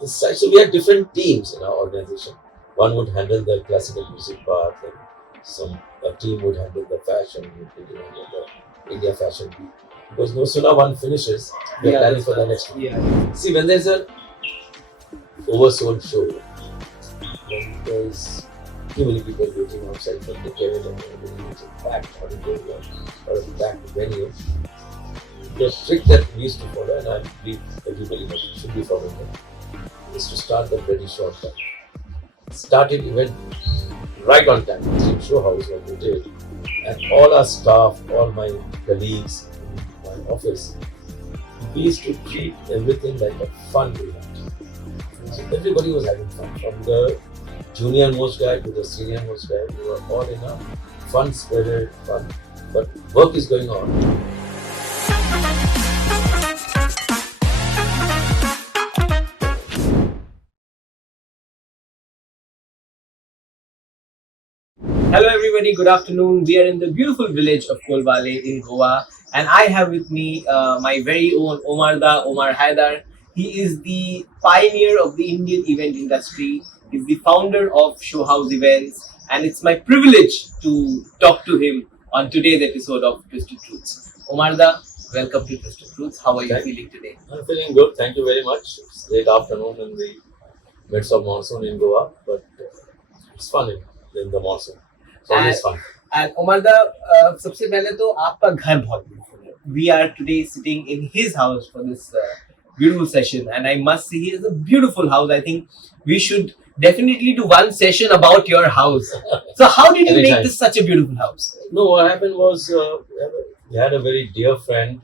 this side. So we had different teams in our organization. One would handle the classical music part, and a team would handle the fashion, would handle the India fashion week. Because no sooner one finishes, we are planning for the next one. Yeah. See, when there's a oversold show, when there's too many people waiting outside for the ticket and everything is packed auditorium or a packed venue, the trick that we used to follow, and I believe everybody should be following it, is to start the very short time. Started event right on time. In Showhouse, what we did, and all our staff, all my colleagues in my office, we used to treat everything like a fun event. So everybody was having fun, from the junior most guy to the senior most guy. We were all in a fun spirit, but work is going on. Hello everybody, good afternoon. We are in the beautiful village of Kolwale in Goa, and I have with me my very own Omar Haider. He is the pioneer of the Indian event industry. He's the founder of Showhouse events, and it's my privilege to talk to him on today's episode of Twisted Truths. Welcome to Twisted Truths. How are you feeling today? I'm feeling good. Thank you very much. It's late afternoon in the midst of monsoon in Goa, but it's fun in the monsoon. It's always fun. And सबसे पहले तो आपका घर बहुत beautiful है. We are today sitting in his house for this beautiful session, and I must say he has a beautiful house. I think we should definitely do one session about your house. So how did you make this such a beautiful house? No, what happened was we had a very dear friend,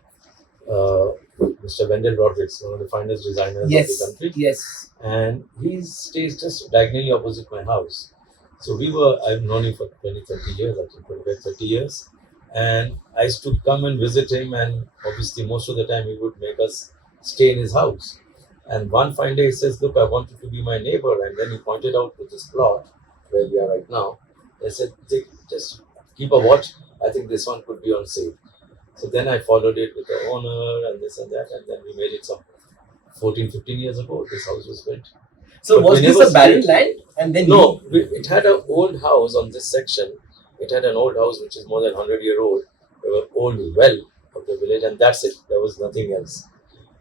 Mr. Wendell Rodriguez, one of the finest designers of the country. Yes. And he stays just diagonally opposite my house. So I've known him for 20, 30 years, I think 25, 30 years. And I used to come and visit him, and obviously most of the time he would make us stay in his house. And one fine day he says, look, I want you to be my neighbor. And then he pointed out to this plot where we are right now. I said, just keep a watch. I think this one could be on sale. So then I followed it with the owner and this and that. And then we made it some 14, 15 years ago. This house was built. So was this a barren land? And then no, it had an old house on this section. It had an old house which is more than 100-year-old. There were old well of the village, and that's it. There was nothing else.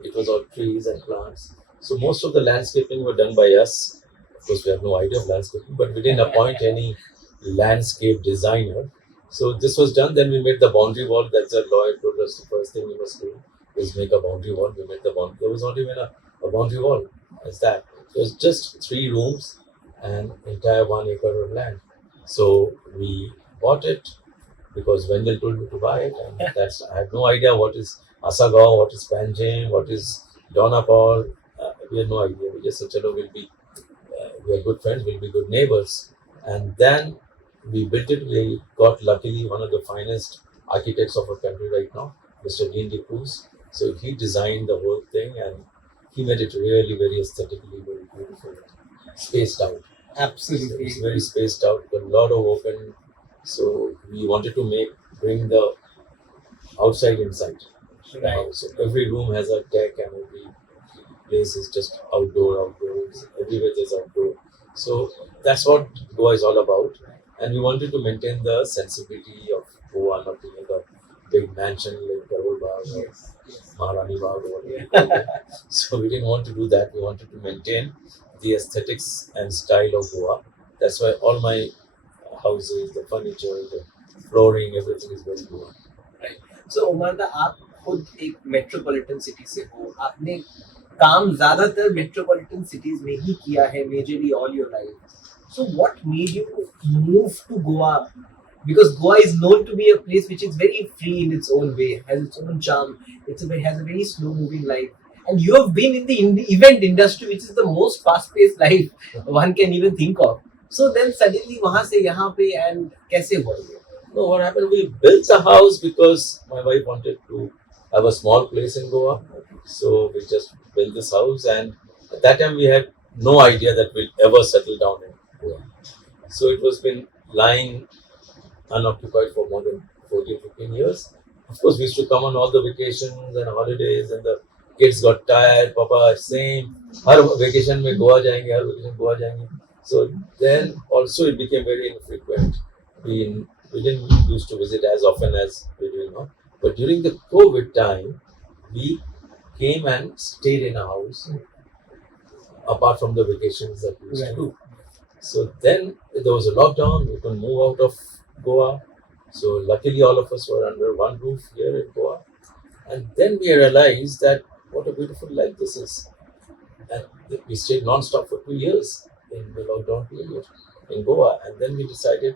It was all trees and plants. So most of the landscaping were done by us. Of course, we have no idea of landscaping, but we didn't appoint any landscape designer. So this was done. Then we made the boundary wall. That's a lawyer told us the first thing we must do is make a boundary wall. We made the boundary. There was not even a boundary wall as that. It was just 3 rooms and entire 1 acre of land. So we bought it because Wendell told me to buy it, and I had no idea what is Asagaon, what is Panjim, what is Donapal. We had no idea. We just said, "Chalo, we are good friends, we'll be good neighbors." And then we built it. We got luckily one of the finest architects of our country right now, Mr. Dean De Cruz. So he designed the whole thing, and he made it really very aesthetically very beautiful, spaced out. Absolutely. It's very spaced out, a lot of open. So we wanted to bring the outside inside. Right. So every room has a deck, and every place is just outdoors. Everywhere there's outdoor. So that's what Goa is all about. And we wanted to maintain the sensibility of Goa, not to make a big mansion like Karol Bagh or Maharani Bagh or whatever. So we didn't want to do that. We wanted to maintain the aesthetics and style of Goa. That's why all my houses, the furniture, the flooring, everything is very Goa. Right. So Omar, आप खुद एक metropolitan city से हो, आपने काम ज्यादातर metropolitan cities में ही किया है, majorly all your life. So what made you move to Goa? Because Goa is known to be a place which is very free in its own way, has its own charm. Has a very slow-moving life, and you have been in the event industry, which is the most fast-paced life one can even think of. So then suddenly वहाँ से यहाँ पे, and कैसे हुआ ये? No, what happened? We built the house because my wife wanted to have a small place in Goa. So we just built this house, and at that time we had no idea that we'll ever settle down in Goa. So it was been lying unoccupied for more than 14, 15 years. Of course, we used to come on all the vacations and holidays, and the kids got tired, Papa, same. Her vacation में गोवा जाएंगे, हर vacation Goa जाएंगे. So then also it became very infrequent. We didn't used to visit as often as we do now. But during the COVID time, we came and stayed in a house apart from the vacations that we used to do. So then there was a lockdown. We couldn't move out of Goa. So luckily, all of us were under one roof here in Goa. And then we realized that what a beautiful life this is. And we stayed non-stop for 2 years in the lockdown period in Goa. And then we decided,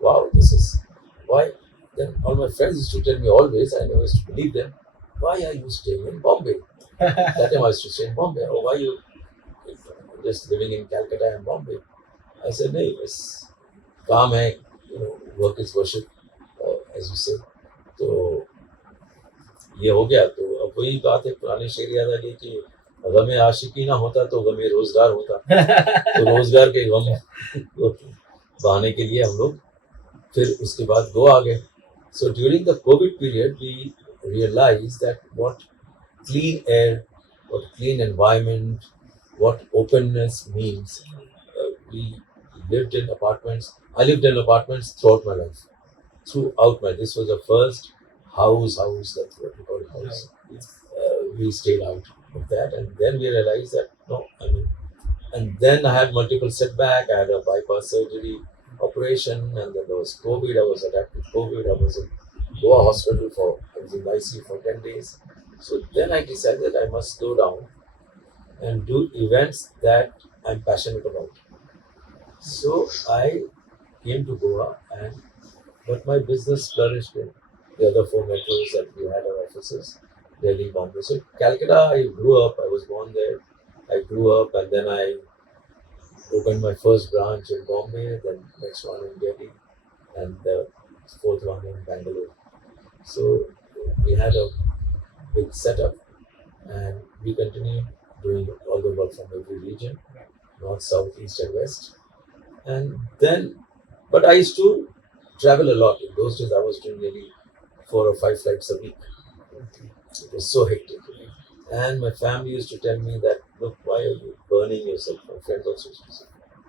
wow, this is why. Then all my friends used to tell me always, I never used to believe them, why are you staying in Bombay? That time I used to stay in Bombay. Or why are you just living in Calcutta and Bombay? I said, no, it's calm hai, work is worship, as you say. तो ये हो गया. तो अब वही बात है, पुराने शेर याद आ गई कि गमे आशिकी ना होता तो गमे रोजगार होता. तो रोजगार के गम को बहाने के लिए हम लोग फिर उसके बाद गोवा आ गए. So during the COVID period, we realized that what clean air, what clean environment, what openness means. We lived in apartments. I lived in apartments throughout my life. This was the first house, that's what we call it, house. We stayed out of that, and then we realized that no, and then I had multiple setback. I had a bypass surgery operation, and then there was COVID. I was attacked with COVID. I was in Goa hospital I was in ICU for 10 days. So then I decided I must slow down and do events that I'm passionate about. So I came to Goa, but my business flourished in the other four metros that we had our offices, Delhi, Bombay. So Calcutta, I grew up. I was born there. I grew up, and then I opened my first branch in Bombay, then next one in Delhi, and the fourth one in Bangalore. So we had a big setup, and we continued doing all the work from every region, north, south, east, and west. And then, but I used to travel a lot. In those days, I was doing nearly 4 or 5 flights a week. It was so hectic. And my family used to tell me that, look, why are you burning yourself? My friends also used to say,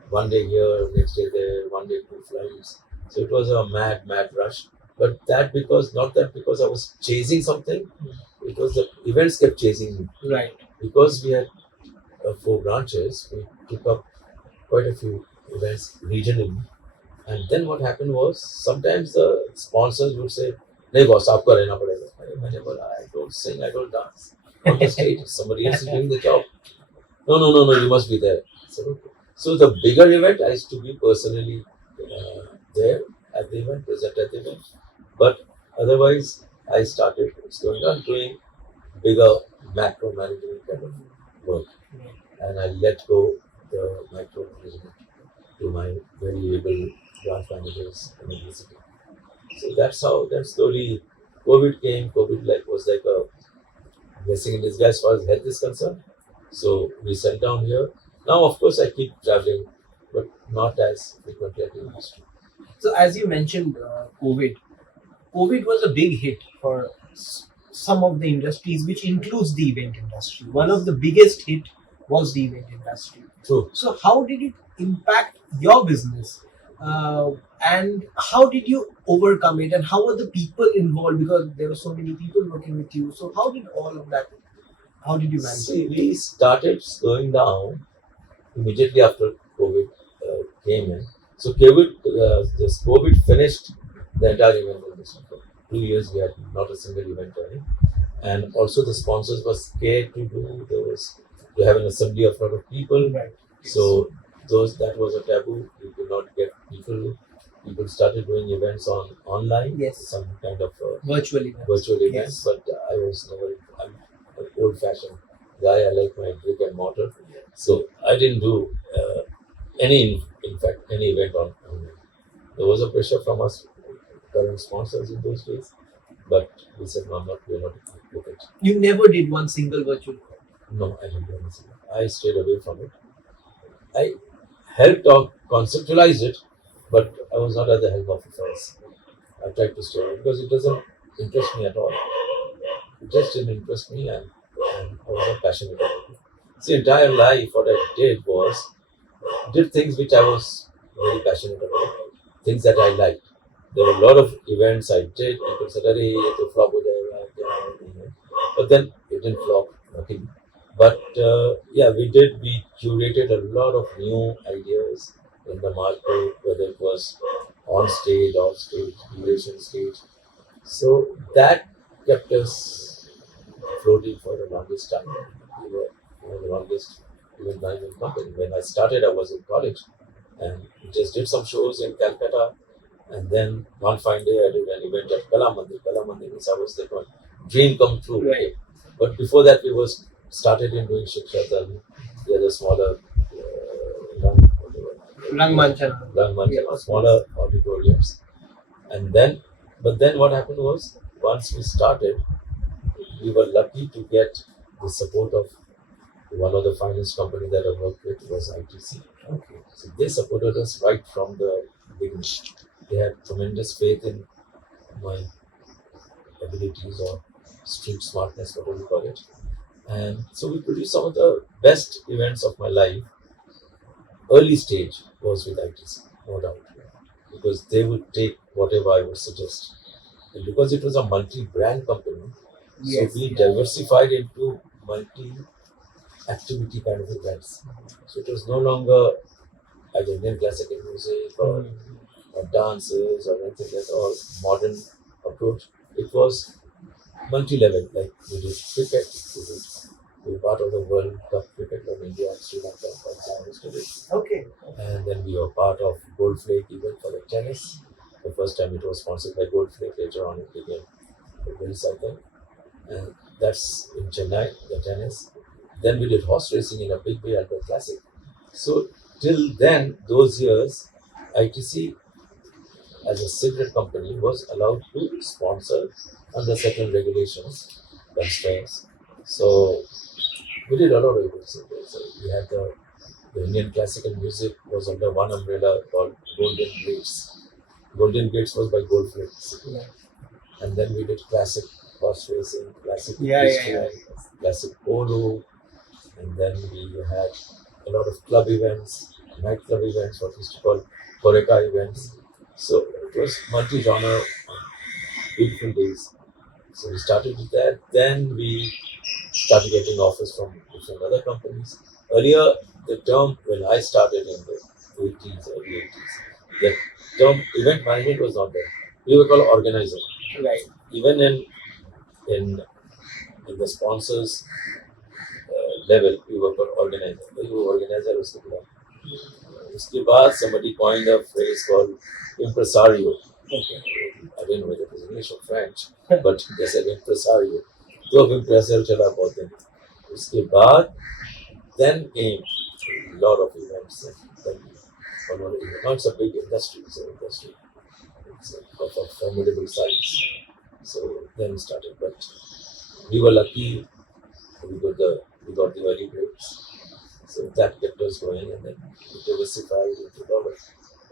one day here, next day there, one day 2 flights. So it was a mad rush. But not that because I was chasing something, it was the events kept chasing me. Right. Because we had 4 branches, we took up quite a few events regionally. And then what happened was sometimes the sponsors would say, "Nahi boss, aapko rehna padega." मैंने बोला, I don't sing, I don't dance on the stage. Somebody else is doing the job. No, you must be there. So the bigger event, I used to be personally there at the event, present at the event. But otherwise, I started slowing down, doing bigger macro management kind of work. And I let go the micro management to my very able branch managers in the city. So that's how then slowly COVID came. COVID was like a blessing in disguise as far as health is concerned. So we settled down here. Now, of course, I keep traveling, but not as frequently as I used to. So as you mentioned, COVID was a big hit for some of the industries, which includes the event industry. One of the biggest hit was the event industry. True. So how did it impact your business? And how did you overcome it? And how were the people involved? Because there were so many people working with you. So how did all of that? How did you manage? See, we started slowing down immediately after COVID came in. So COVID finished the entire event industry. For 2 years, we had not a single event running, and also the sponsors were scared to have an assembly of a lot of people. Right. So that was a taboo. We could not get people. People started doing events online. Yes. Some kind of Virtual events. Yes. But I was never. I'm an old-fashioned guy. I like my brick and mortar. So I didn't do any event online. There was a pressure from us current sponsors in those days, but we said no, we're not with it. You never did one single virtual call? No, I didn't do anything. I stayed away from it. I helped or conceptualize it, but I was not at the help of affairs. I tried to stay away because it doesn't interest me at all. It just didn't interest me, and and I was not passionate about it. The entire life, what I did things which I was very passionate about, things that I liked. There were a lot of events I did. People said, "Arey, ye to flop ho jayega, kya hai, nahi hai." But then it didn't flop, nothing. But yeah, we did. We curated a lot of new ideas in the market, whether it was on stage, off stage, duration stage. So that kept us floating for the longest time. We were the longest event management company. When I started, I was in college and we just did some shows in Calcutta. And then one fine day, I did an event at Kala Mandir. Kala Mandir means I was there, my dream come true. Right. But before that, we was started in doing Shiksha, the other smaller Rangmanchana. Rangmanchana, smaller auditoriums. And then, but then what happened was, once we started, we were lucky to get the support of one of the finance company that I worked with was ITC. Okay. So they supported us right from the beginning. They had tremendous faith in my abilities or street smartness, whatever you call it. And so we produced some of the best events of my life. Early stage was with ITC, no doubt, because they would take whatever I would suggest. And because it was a multi-brand company, Yes. so we diversified into multi-activity kind of events. So it was no longer either Indian classical music or dances or anything like or modern approach. It was multi-level, like we did cricket, we were part of the World Cup cricket of India and Sri Lanka, Pakistan yesterday. Okay. And then we were part of Gold Flake event for the tennis. The first time it was sponsored by Gold Flake, later on it became the World Cycle. And that's in Chennai, the tennis. Then we did horse racing in a big way at the Classic. So till then, those years, ITC as a cigarette company was allowed to sponsor under certain regulations, constraints. So we did a lot of events. So we had the Indian classical music was under one umbrella called Golden Gates. Golden Gates was by Gold Flakes. Yeah. And then we did classic horse racing, classic Yeah, history, yeah. classic polo, and then we had a lot of club events, nightclub events, what we used to call Horeca events. So it was multi-genre, beautiful days. So we started with that. Then we started getting offers from different other companies. Earlier, the term when I started in the 80s, early 80s, the term event management was not there. We were called organizer. Right. Even in in the sponsors level, we were called organizer. We were organizer उसके बाद. उसके बाद somebody coined a phrase called impresario. Okay. I don't know whether it was English or French, but they said impresario. तो अब impresario चला बहुत दिन. उसके बाद then came a lot of events. And then, now it's a big industry. It's of a formidable size. So then we started, but we were lucky. We got the early breaks. So that kept us going, and then we diversified into a lot of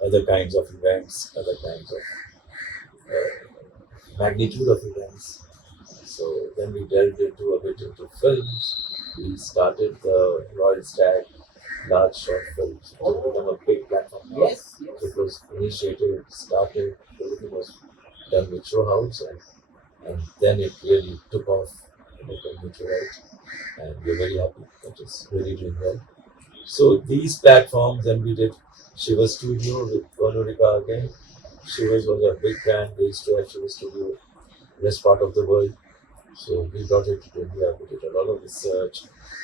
other kinds of events, other kinds of magnitude of events. So then we delved into a bit into films. We started the Royal Stag large short films. It has become a big platform now. Yes. Yes. So it was initiated, started, everything was done with Showhouse, and then it really took off in a meteorite, and we're very happy that it's really doing well. So these platforms, and we did Shiva Studio with Veronica again. Shiva's was a big brand. They used to have Shiva Studio rest part of the world. So we brought it to India. We did a lot of research,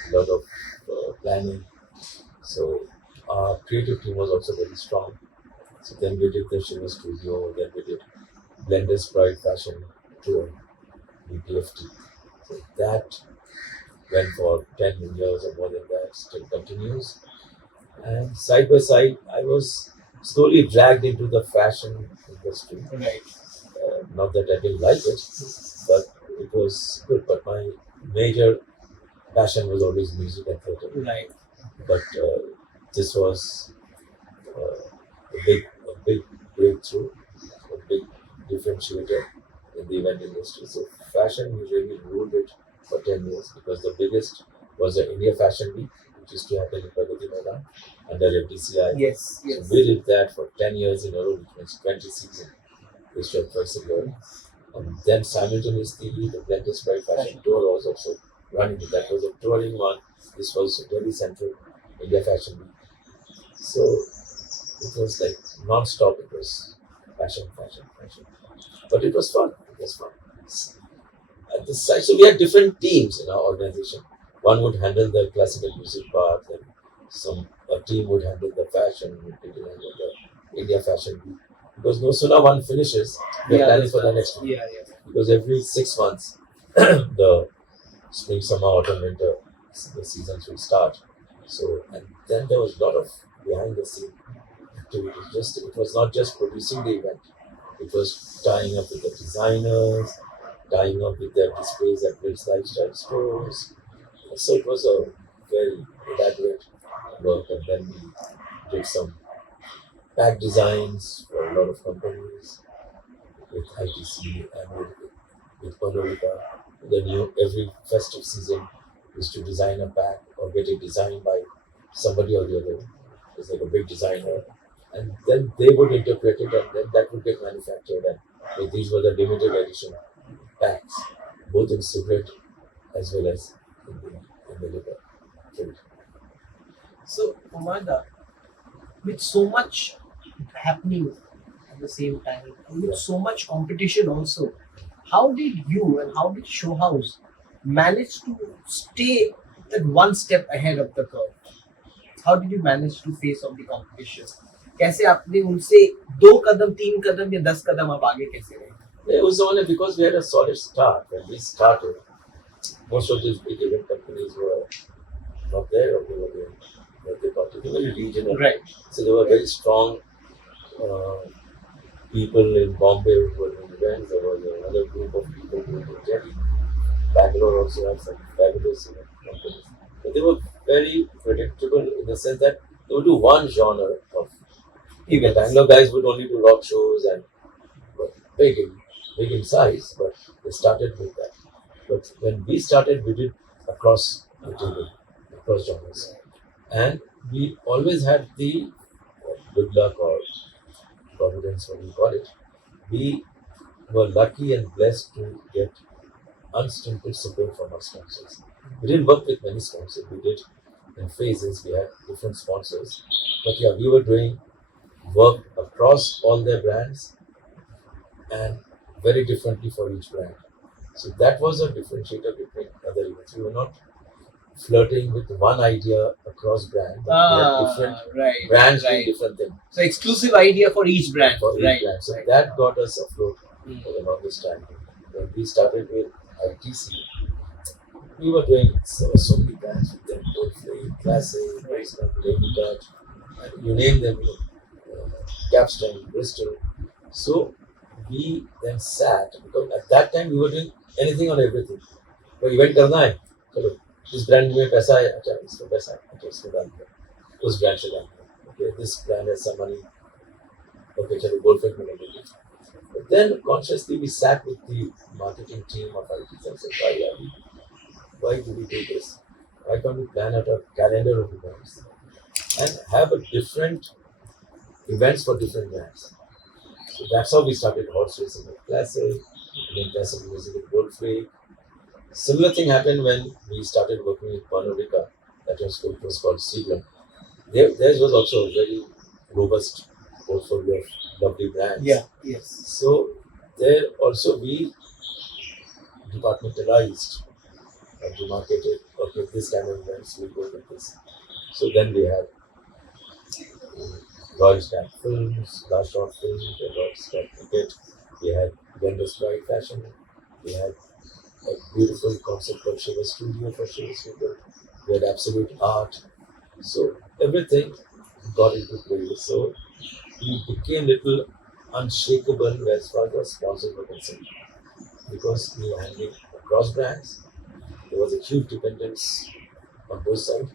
a lot of planning. So our creative team was also very strong. So then we did the Shiva Studio. Then we did Blenders Pride Fashion Tour, BPFT. So that went for 10 years or more than that. Still continues. And side by side, I was slowly dragged into the fashion industry. Right. Not that I didn't like it, but it was good. But my major passion was always music and theatre. Right. But this was a big breakthrough, a big differentiator in the event industry. So fashion, we really ruled it for 10 years because the biggest was the India Fashion Week, which used to happen in Pragati Maidan under FDCI. Yes, So yes. we did that for 10 years in a row, which means 20 seasons. We used to have twice a year. And then simultaneously, the Blended Sprite Fashion Tour was also running. That was a touring one. This was Delhi Central India Fashion Week. So it was like non-stop. It was fashion, fashion, fashion. But it was fun. It was fun. At this side, so we had different teams in our organization. One would handle the classical music part, and a team would handle the fashion, would handle the India Fashion Week. Because no sooner one finishes, we are planning for the next one. Yeah, yeah. Because every 6 months, the spring, summer, autumn, winter, the seasons will start. So, and then there was a lot of behind the scene activities. It was not just producing the event; it was tying up with the designers, tying up with their displays at Brits lifestyle stores. So it was a very elaborate work, and then we did some pack designs for a lot of companies with ITC and with Panorica. The new every festive season is to design a pack or get it designed by somebody or the other. It's like a big designer, and then they would interpret it, and then that would get manufactured. And these were the limited edition packs, both in cigarette as well as in the liquor trade. So, Umada, with so much happening at the same time, and with Yeah. so much competition also, how did you and how did Showhouse manage to stay that one step ahead of the curve? How did you manage to face all the competition? कैसे आपने उनसे 2 कदम 3 कदम या 10 कदम आप आगे कैसे रहे? It was only because we had a solid start when we started. Most of these big event companies were not there, or they were there, but they particularly regional. Right. So there were very strong uh, people in Bombay who were doing events. There was another group of people who were doing Delhi. Bangalore also had some fabulous companies. But they were very predictable in the sense that they would do one genre of event. The Bangalore guys would only do rock shows and were big in size, but they started with that. But when we started, we did across the table, across genres. And we always had the good luck or providence, what you call it. We were lucky and blessed to get unstinted support from our sponsors. We didn't work with many sponsors. We did in phases. We had different sponsors, but yeah, we were doing work across all their brands and very differently for each brand. So that was a differentiator between other events. We were not flirting with one idea across brand, but we had different right. brands doing different things So exclusive idea for each brand. for each Right. brand. So right. that got us afloat Mm. for the longest time. When we started with ITC, we were doing so many brands with them, Goldflake, Classic, Lady Cut, and you name them, Capstone, Bristol. So we then sat, because at that time we were doing anything on everything. तो event करना है, चलो इस brand में पैसा है, अच्छा इसमें पैसा है, अच्छा इसमें डाल दो, उस ब्रांड से डाल दो, okay, this brand has some money, okay, चलो Goldflake में डाल दो. But then consciously we sat with the marketing team of ITC and said, why do we do this? Why can't we plan out a calendar of events and have a different events for different brands? So that's how we started horse racing with Classic, and then Classic music with Goldflake. Similar thing happened when we started working with Panorica. That was called Seagram. Theirs was also a very robust portfolio of lovely brands. Yeah. Yes. So there also we departmentalized and demarcated, okay, this kind of events we go with this. So then we had Royal Stamp Films, Last Shot Films, we had Royal Stamp Cricket, we had Gender Sprite Fashion, we had a beautiful concept called Shiva Studio for Shiva Studio, we had Absolute Art. So everything got into place. So we became little unshakable as far as sponsors were concerned, because we were handling across brands. There was a huge dependence on both sides,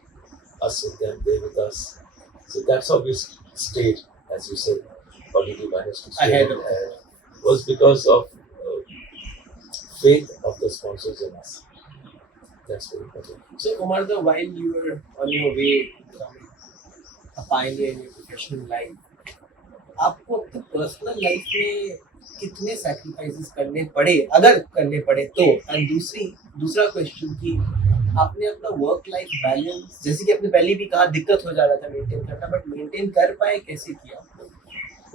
us with them, they with us. So that's how we stayed, as you said. How did we manage to stay Ahead. was because of faith of the sponsors in us. That's very important. So, Omar, while you were on your way becoming a pioneer in your professional life, आपको अपनी personal life में कितने sacrifices करने पड़े, अगर करने पड़े तो? एंड दूसरा क्वेश्चन कि आपने अपना वर्क लाइफ बैलेंस, जैसे कि आपने पहले भी कहा, दिक्कत हो जा रहा था मेंटेन करना, बट मेंटेन कर पाए, कैसे किया?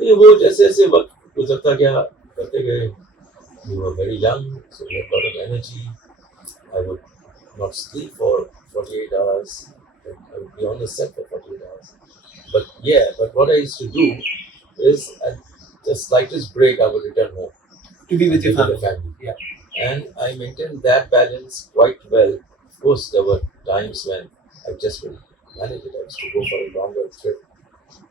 ये वो जैसे जैसे वक्त गुजरता गया करते गए, we were very young, so we had a lot of energy. I would not sleep for 48 hours. I would be on the set for 48 hours. But yeah, but what I used to do is at the slightest break, I would return home To be with and your be with the family. family. Yeah. And I maintained that balance quite well. Of course, there were times when I just couldn't manage it. I used to go for a longer trip.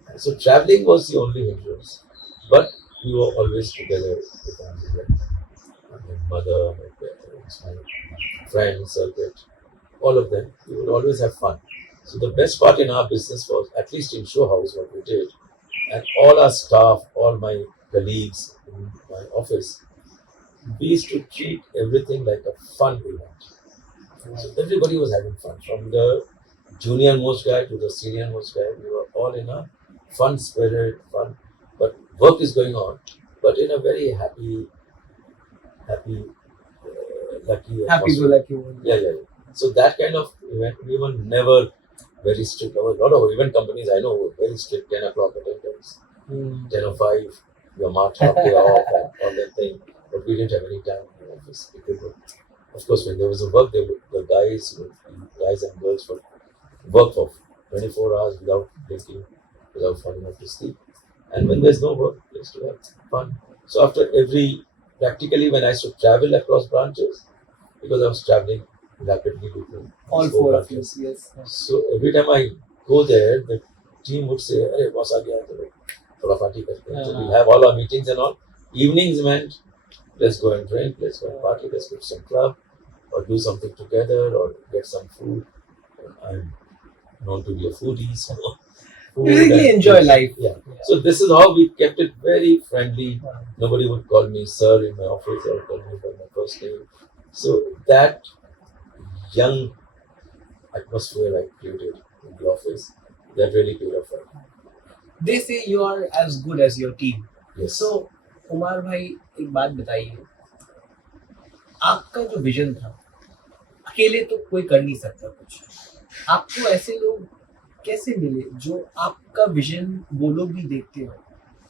And so traveling was the only hindrance. But we were always together with family. My mother, my parents, my friends, circuit, all of them. We would always have fun. So the best part in our business was, at least in Showhouse, what we did, and all our staff, all my colleagues in my office, we used to treat everything like a fun event. So everybody was having fun, from the junior most guy to the senior most guy. We were all in a fun spirit, fun. But work is going on, but in a very happy, lucky Happy go atmosphere. lucky one. Yeah. So that kind of event, we were never very strict. There were a lot of event companies I know were very strict, 10 o'clock attendance, 10:05, your marked half day off, and all that thing. But we didn't have any time in the office. People would, of course, when there was a work, the guys and girls would work for 24 hours without blinking, without falling off to sleep. And when there's no work, they used to have fun. So after practically when I used to travel across branches, because I was traveling rapidly between All these four of you, branches. yes. So every time I go there, the team would say, "Hey, boss, aa gaya, chalo, thoda party karte hain." So we'll have all our meetings and all. Evenings meant, let's go and drink, let's go and party, let's go to some club, or do something together, or get some food. I'm known to be a foodie, so You really enjoy life. Yeah. So this is how we kept it very friendly. Nobody would call me sir in my office or call me by my first name. So that young atmosphere I created in the office, that really paid off. They say you are as good as your team. Yes. So, Umar भाई, एक बात बताइए, आपका जो vision था, अकेले तो कोई कर नहीं सकता कुछ, आपको ऐसे लोग कैसे मिले जो आपका विजन वो लोग भी देखते हो,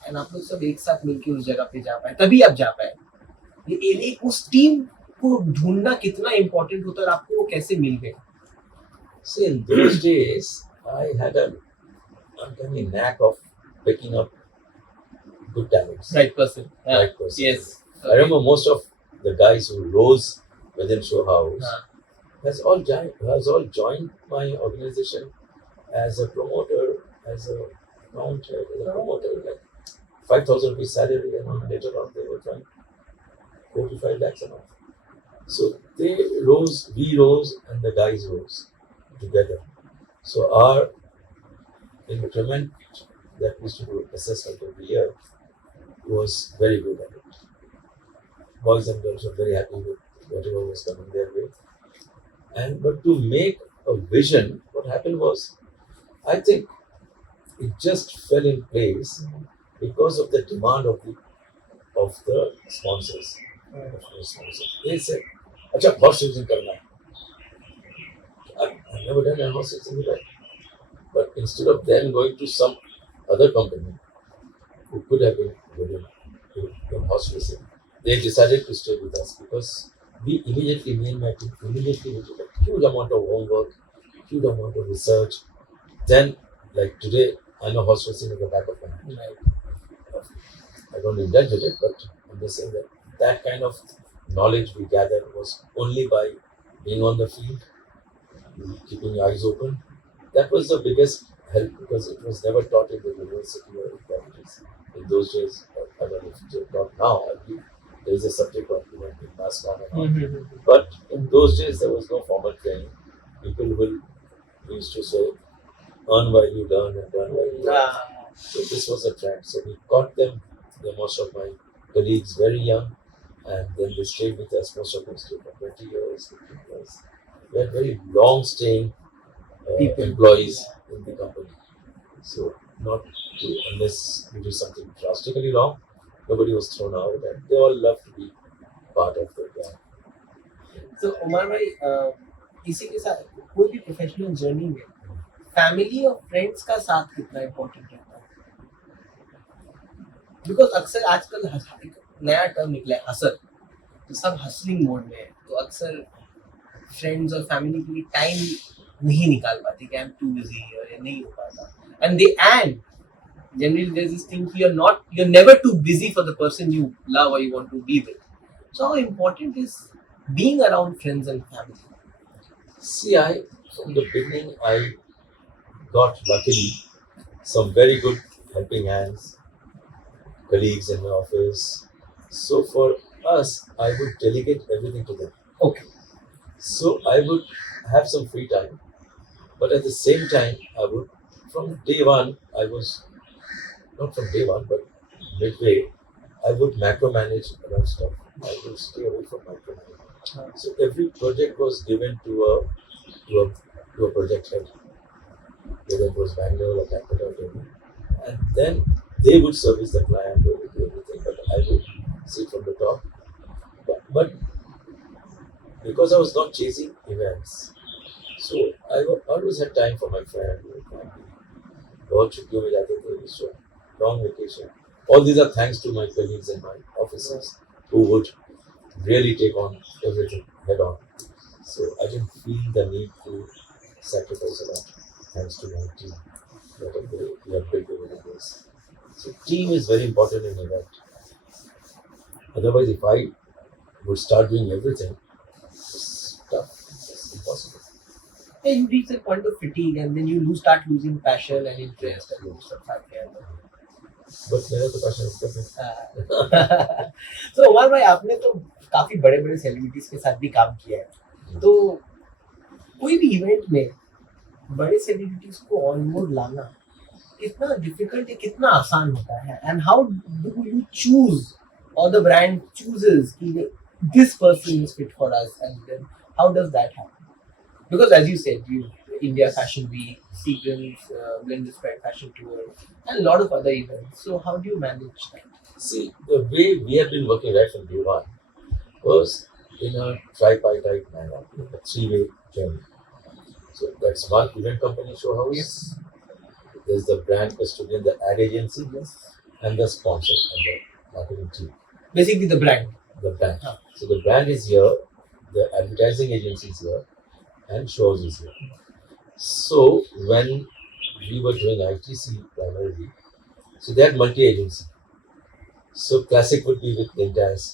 एंड आप लोग सब एक साथ मिलकर उस जगह पे जा पाए, तभी आप जा पाए? ये उस टीम को ढूंढना कितना इम्पोर्टेंट होता है, और आपको वो कैसे मिल गए? See, in those days, I had an uncanny knack of picking up good talents. Right person. Right person. Yes. I remember most of the guys who rose within Showhouse has all joined my organization as a promoter, as a account head, as a promoter, like 5,000 rupees salary, and later on they were trying 4 to 5 lakhs a month. So they rose, we rose, and the guys rose together. So our increment that we used to do assessment every year was very good at it. Boys and girls were very happy with whatever was coming their way. But to make a vision, what happened was, I think it just fell in place because of the demand of the sponsors. They said, "Acha, horse racing karna hai." I've never done a horse racing event. But instead of them going to some other company who could have been good in horse racing, they decided to stay with us because me and my team, immediately we did a huge amount of homework, huge amount of research. Then, like today, I know horse racing in the back of my hand. I don't indulge in it, but I'm just saying that kind of knowledge we gathered was only by being on the field, keeping your eyes open. That was the biggest help because it was never taught in the university or in colleges. In those days, I don't know if it's taught now. I believe there is a subject of in mass comm and all. But in those days, there was no formal training. People used to say, earn while you learn and learn while you learn. So this was a trend. So we caught them, most of my colleagues, very young, and then they stayed with us. Most of them stayed for 20 years, 15 years. we had very long staying People. employees in the company. So not unless we do something drastically wrong, nobody was thrown out, and they all love to be part of the gang. So Umar भाई इसी के साथ कोई भी professional journey में family और friends का साथ कितना इम्पोर्टेंट रहता है? बिकॉज अक्सर आजकल एक नया टर्म निकला है हसल, तो सब हसलिंग मोड में है, तो अक्सर फ्रेंड्स और फैमिली के लिए टाइम नहीं निकाल पाते कि आई एम टू बिजी और ये नहीं हो पाता, and generally there's this thing you're never too busy for the person you love or you want to be with. So how important is being around friends and family? See, from the beginning I got luckily some very good helping hands, colleagues in my office. So for us, I would delegate everything to them. Okay. So I would have some free time, but at the same time, I would, from day one, I was not from day one, but midway, I would macromanage around stuff. I would stay away from micromanaging. So every project was given to a project head, whether it was Bangalore or Calcutta or Delhi, and then they would service the client, they would do everything, but I would sit from the top. But because I was not chasing events, so I always had time for my friend, my family. बहुत छुट्टियों में जाते थे, so long vacation. All these are thanks to my colleagues and my officers who would really take on everything head on. So I didn't feel the need to sacrifice a lot thanks to my team that we have built over the years. So team is very important in event. Otherwise, if I would start doing everything, it's tough. It's impossible. And you reach a point of fatigue and then you start losing passion and interest and most of that. But मेरा तो passion is different. So Umar भाई आपने तो काफी बड़े बड़े celebrities के साथ भी काम किया है, तो कोई भी इवेंट में बड़े सेलिब्रिटीज को ऑन बोर्ड लाना कितना डिफिकल्ट है, कितना आसान होता है, and how do you choose और द ब्रांड चूजेस कि this person is fit for us, and then how does that happen? Because as you said, India Fashion Week, Seagram's Blended Spread Fashion Tour, and a lot of other events. So how do you manage that? See, the way we have been working right from day one was in a tripartite manner, a three-way journey. So that's one event company, Showhouse. Yes. There's the brand custodian, the ad agency, Yes. and the sponsor and the marketing team. Basically, the brand. The brand. Ah. So the brand is here, the advertising agency is here, and Showhouse is here. So when we were doing ITC primarily, so they had multi-agency. So Classic would be with Lintas,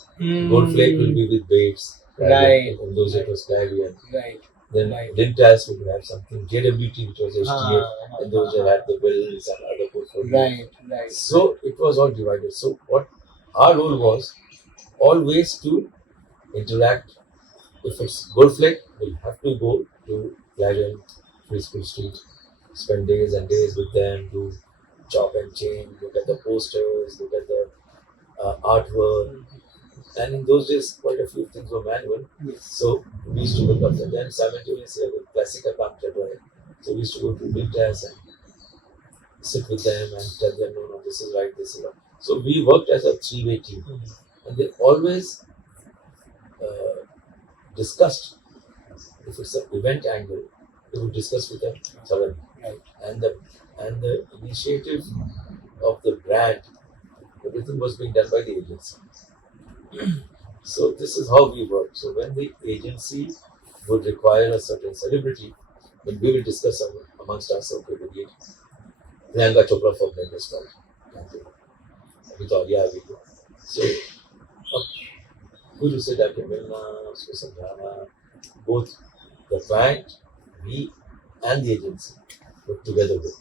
Gold Flake will be with Bates, Right. and those it was Clarion. Right. Then Right. Lintas would have something, JWT which was HTA, and those that had the bills and other portfolio. Right. Right. So it was all divided. So what our role was always to interact. If it's Gold Flake, we'll have to go to Clarion, Free School Street, spend days and days with them, do chop and change, look at the posters, look at the artwork. And in those days, quite a few things were manual. Yes. So we used to look up and then simultaneously with Classic account right? So we used to go to Lintas and sit with them and tell them, no, this is right, this is right. So we worked as a three-way team. And they always discussed, if it's an event angle, we would discuss with them thoroughly. Right. And the initiative of the brand, everything was being done by the agency. So this is how we work. So when the agency would require a certain celebrity, then we will discuss amongst ourselves, okay, we need Priyanka Chopra for Blended Spread. We thought, yeah, we do. So गुरु से जाके मिलना, उसको समझाना, both the client, we, and the agency were together with.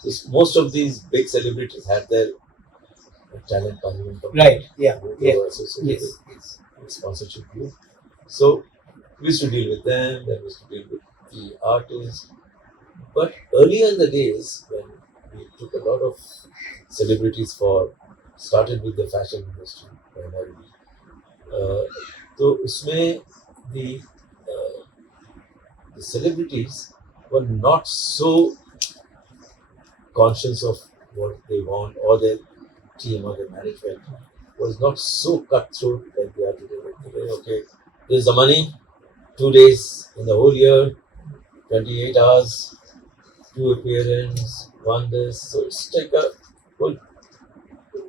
So most of these big celebrities had their talent management company. Right. Yeah. They were associated with sponsorship group. So we used to deal with them, then we used to deal with the artists. But earlier in the days, when we took a lot of celebrities started with the fashion industry primarily. तो उसमें the the celebrities were not so conscious of what they want, or their team or their management was not so cutthroat like they are today. Like today, okay, this is the money, 2 days in the whole year, 28 hours, two appearance, one this. So it's like a full,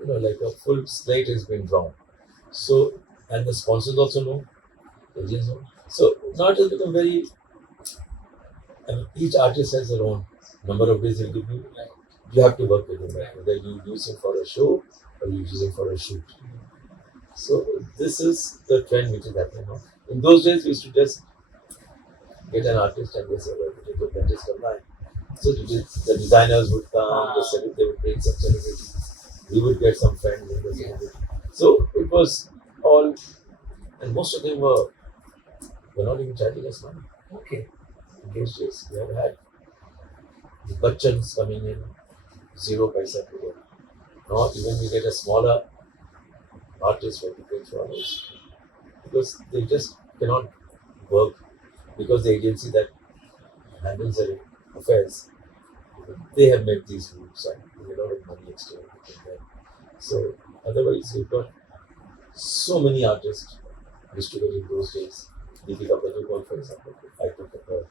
like a full slate has been drawn. So, and the sponsors also know, agents know. So now it has become very, I mean, each artist has their own number of days they'll give you. You have to work with him, right? Whether you use him for a show or you use him for a shoot. So this is the trend which is happening now. In those days, we used to just get an artist and they say, well, we take a dentist online. So the designers would come, they would bring some celebrity, we would get some friends in the celebrity. So it was all, and most of them were not even charging us money. Okay. In those days, we have had the Bachchans coming in, 0 paisa to them. Now even we get a smaller artist for the big flowers because they just cannot work because the agency that handles their affairs, they have made these rules and a lot of money extra. So otherwise we've got so many artists distributed in those days. Deepika Padukone, for example, I took her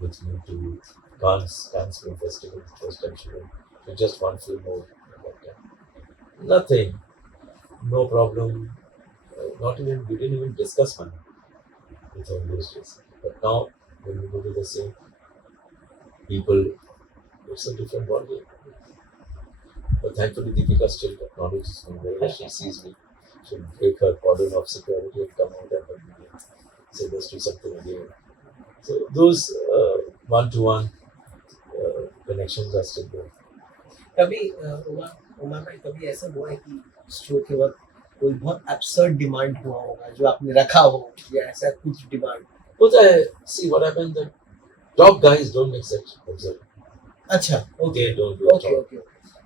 with me to Cannes Film Festival, first time she went, with just one film over at that time. Nothing, no problem. Not even, we didn't even discuss money with her in those days. But now, when we go to the same people, it's a different ballgame. But thankfully, Deepika still acknowledges me very well. She sees me. She'll break her cordon of security and come out and hug me and say, let's do something again. So those one-to-one connections are still there. कभी उमा भाई कभी ऐसा हुआ है कि show के वक्त कोई बहुत absurd डिमांड हुआ होगा जो आपने रखा हो या ऐसा कुछ demand? But see what happened, the top guys don't make such absurd. अच्छा, okay. They don't do it. Okay.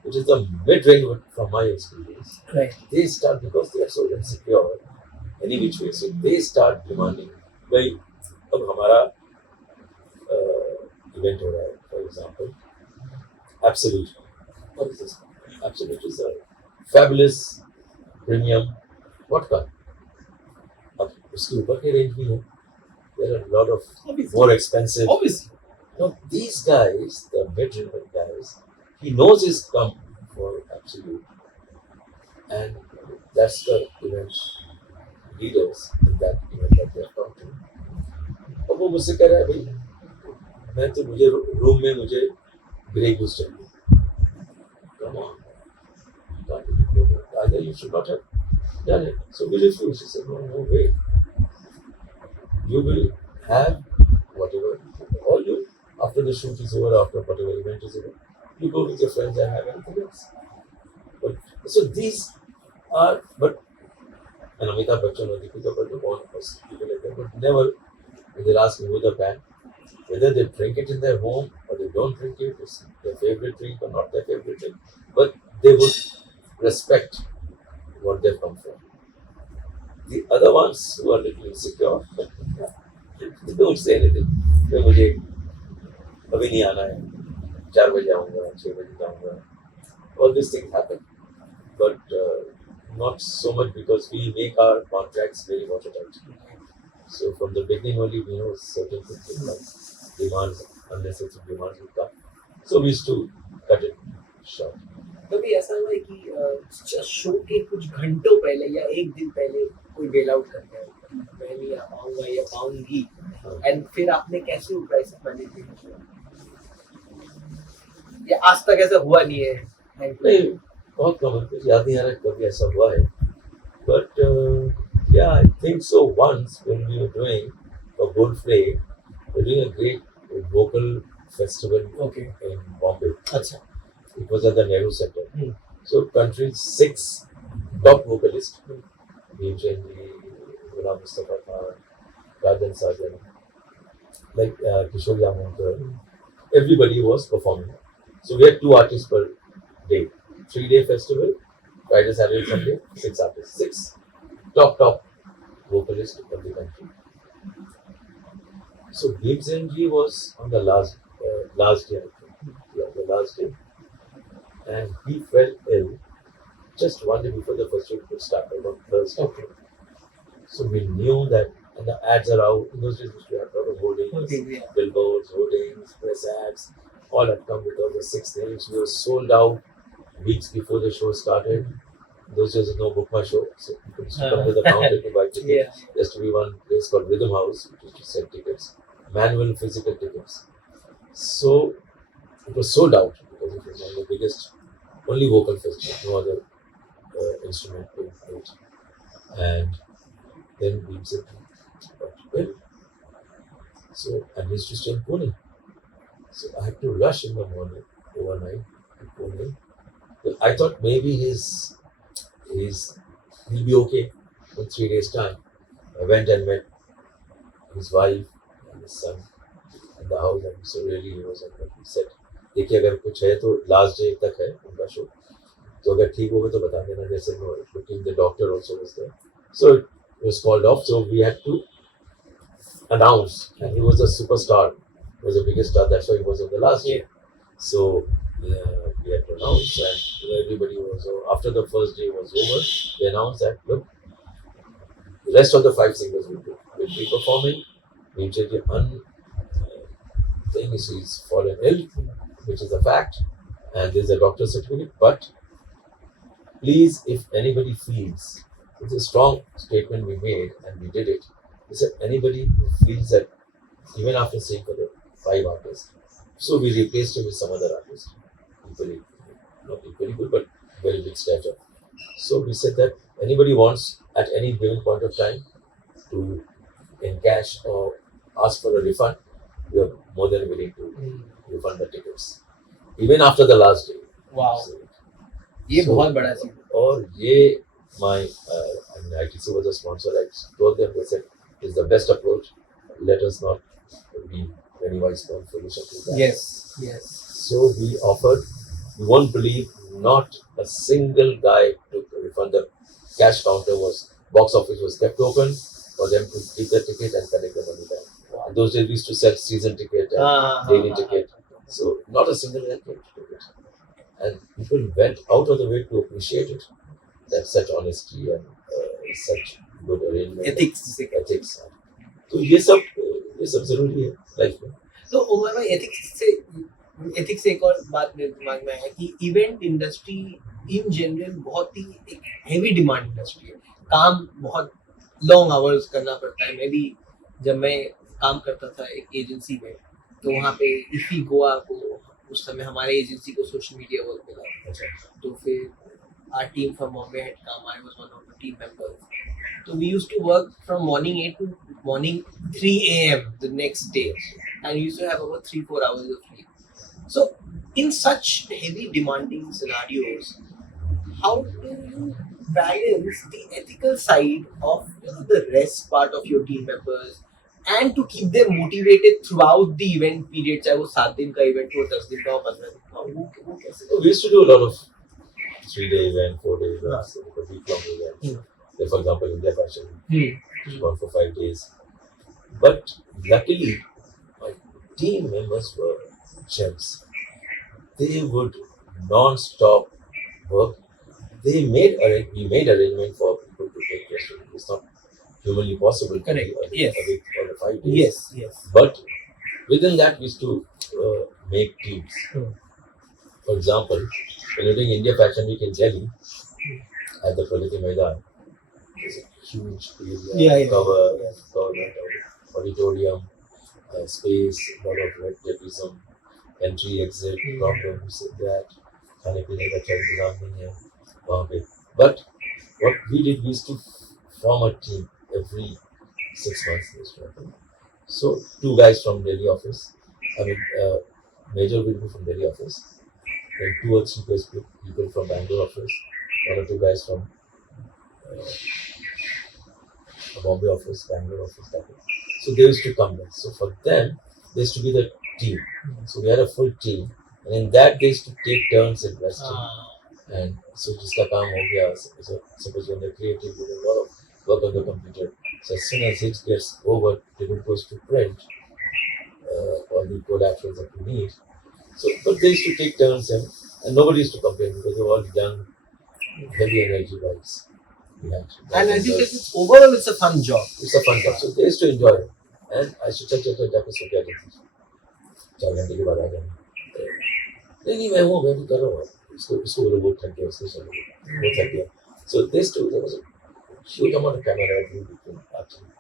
It is the mid-range, from my experience. Right. They start, because they are so insecure, any which way, so they start demanding. भाई अब हमारा event हो रहा है, for example, Absolute. What is this? Absolute is a fabulous premium vodka. अब उसके ऊपर के रेंज भी है. There are a lot of more expensive. Obviously. Now these guys, the mid-range guys, he knows he's come for Absolute, and that's the event leaders in that event that they are talking. अब वो मुझसे कह रहा है भाई मुझे room में मुझे ग्रे गूस चाहिए. Come on, either you should not have done it. So we refused. He said, no, wait. You will have whatever, all you, after the shoot is over, after whatever event is over, you go with your friends and have anything else. But so these are, and Amitabh Bachchan or Deepika Padukone, people like that, but never, when they'll ask me with a band, whether they drink it in their home or they don't drink it, it's their favorite drink or not their favorite drink, but they would respect what they've come from. The other ones who are a little insecure, they don't say anything. They मुझे अभी नहीं आना है, 4 बजे आऊँगा, 6 बजे जाऊँगा. All these things happen, but not so much because we make our contracts very watertight. So from the beginning only we know certain things like demands, unnecessary demands will come. So we used to cut it short. कभी ऐसा हुआ है कि show के कुछ घंटों पहले या एक दिन पहले कोई बेल आउट कर गया मैं नहीं आ पाऊंगा या पाऊंगी, एंड फिर आपने कैसे वो प्राइस मैनेज किया? या आज तक ऐसा हुआ नहीं है? नहीं, बहुत कम है, याद नहीं आ रहा कभी ऐसा हुआ है. But yeah, I think so. Once when we were doing a Bull Flake, we were doing a great vocal festival in Bombay. अच्छा. It was at the Nehru Center. So country's 6 top vocalists, Bhimchandji, Ghulam Mustafa Khan, Rajan Sajan, like Kishore Yamunkar, everybody was performing. So we had 2 artists per day. 3-day festival, Friday, Saturday, Sunday, 6 artists. 6 top vocalists of the country. So Bhimsen ji was on the last day, I think. Yeah, the last day, and he fell ill just one day before the festival could start, like on Thursday. Okay. So we knew that, and the ads are out. In those days, we used to have a lot of holdings, Okay, yeah. billboards, holdings, press ads, all had come with all the 6 names. We were sold out weeks before the show started. In those days, there's no book my show, so people used to come to the counter to buy tickets. Yeah. There used to be one place called Rhythm House, which used to sell tickets, manual physical tickets. So it was sold out because it was one of the biggest, only vocal festival, no other instrument being played. And then we said, well, so I used to stay in Pune. So I had to rush in the morning, overnight to Pune. Well, I thought maybe he'll be okay in 3 days' time. I went and met his wife and his son in the house, and so really he was like, he said, देखिए अगर कुछ है तो last day तक है उनका show, तो अगर ठीक होगा तो बता देना. जैसे no, looking the doctor also was there, so it was called off. So we had to announce, and he was a superstar, he was the biggest star. That's why he was on the last day. So we had to announce, and everybody was after the first day was over. They announced that look, the rest of the 5 singers will be performing. We check the thing is he's fallen ill, which is a fact, and there's a doctor's certificate. But please, if anybody feels, it's a strong statement we made, and we did it. We said anybody who feels that even after staying for the 5 artists, so we replaced him with some other artist, equally, not equally good, but very big stature. So we said that anybody wants at any given point of time to encash or ask for a refund, we are more than willing to refund the tickets, even after the last day. Wow. So, ये So- बहुत बड़ा चीज है. और ये my I mean, ITC was a sponsor. I told them, they said, it's the best approach. Let us not be very widespread foolish about that. Yes. So we offered, you won't believe, not a single guy took a refund. The cash counter box office was kept open for them to keep the ticket and collect the money back. In those days, we used to sell season ticket and daily ticket. So not a single guy came to do it. And people went out of the way to appreciate it. That's such honesty and such good arrangement. Ethics जिसे कहते हैं. Ethics. तो ये सब जरूरी है life में. तो उमर भाई एथिक्स से एक और बात मेरे दिमाग में है कि इवेंट इंडस्ट्री इन जनरल बहुत ही एक हेवी डिमांड इंडस्ट्री है. काम बहुत लॉन्ग आवर्स करना पड़ता है. मैं भी जब मैं काम करता था एक एजेंसी में, तो वहाँ पे इफी गोवा को उस समय हमारे एजेंसी को सोशल मीडिया वर्क मिला. अच्छा. तो फिर our team from Omer had come. I was one of the team members. So we used to work from morning 8 to morning 3 a.m. the next day, and we used to have about 3-4 hours of sleep. So in such heavy demanding scenarios, how do you balance the ethical side of the rest part of your team members and to keep them motivated throughout the event period? चाहे वो 7 दिन का event हो, 10 दिन का हो, 15 दिन का हो, वो कैसे? We used to do a lot of 3-day event, 4-day events, a week-long event. Like, for example, India Fashion, gone for 5 days. But luckily, my team members were gems. They would non-stop work. We made arrangement for people to take rest. It's not humanly possible. Correct. To be Yes. awake for the 5 days. Yes. But within that, we used to make teams. For example, when you're doing India Fashion Week in Delhi at the Pragati Maidan, there's a huge area, cover auditorium, space, a lot of red tapeism, entry, exit, problems, that, खाने पीने का अच्छा इंतजाम नहीं है वहाँ पे. But what we did, we used to form a team every 6 months. This to happen. So 2 guys from Delhi office, I mean, major will be from Delhi office, then 2 or 3 people from Bangalore office, 1 or 2 guys from Bombay office, Bangalore office, that way. So they used to come there. So for them, they used to be the team. So we had a full team, and in that they used to take turns in resting. And so जिसका काम हो गया, suppose when they're creative, we do a lot of work on the computer. So as soon as it gets over, they will go to print. all the collaterals that we need. So, but they used to take turns and nobody used to complain because they were all young, heavy energy guys. We had And as you said, it's overall it's a fun job. it's a fun job. So they used to enjoy it. And I should check जाके सो क्या करती 4 घंटे के बाद आ जाना नहीं मैं वो भी कर रहा हूँ इसको इसको बोलो वो थक गया उसको चलो वो थक गया so this too there was a huge amount of camera actually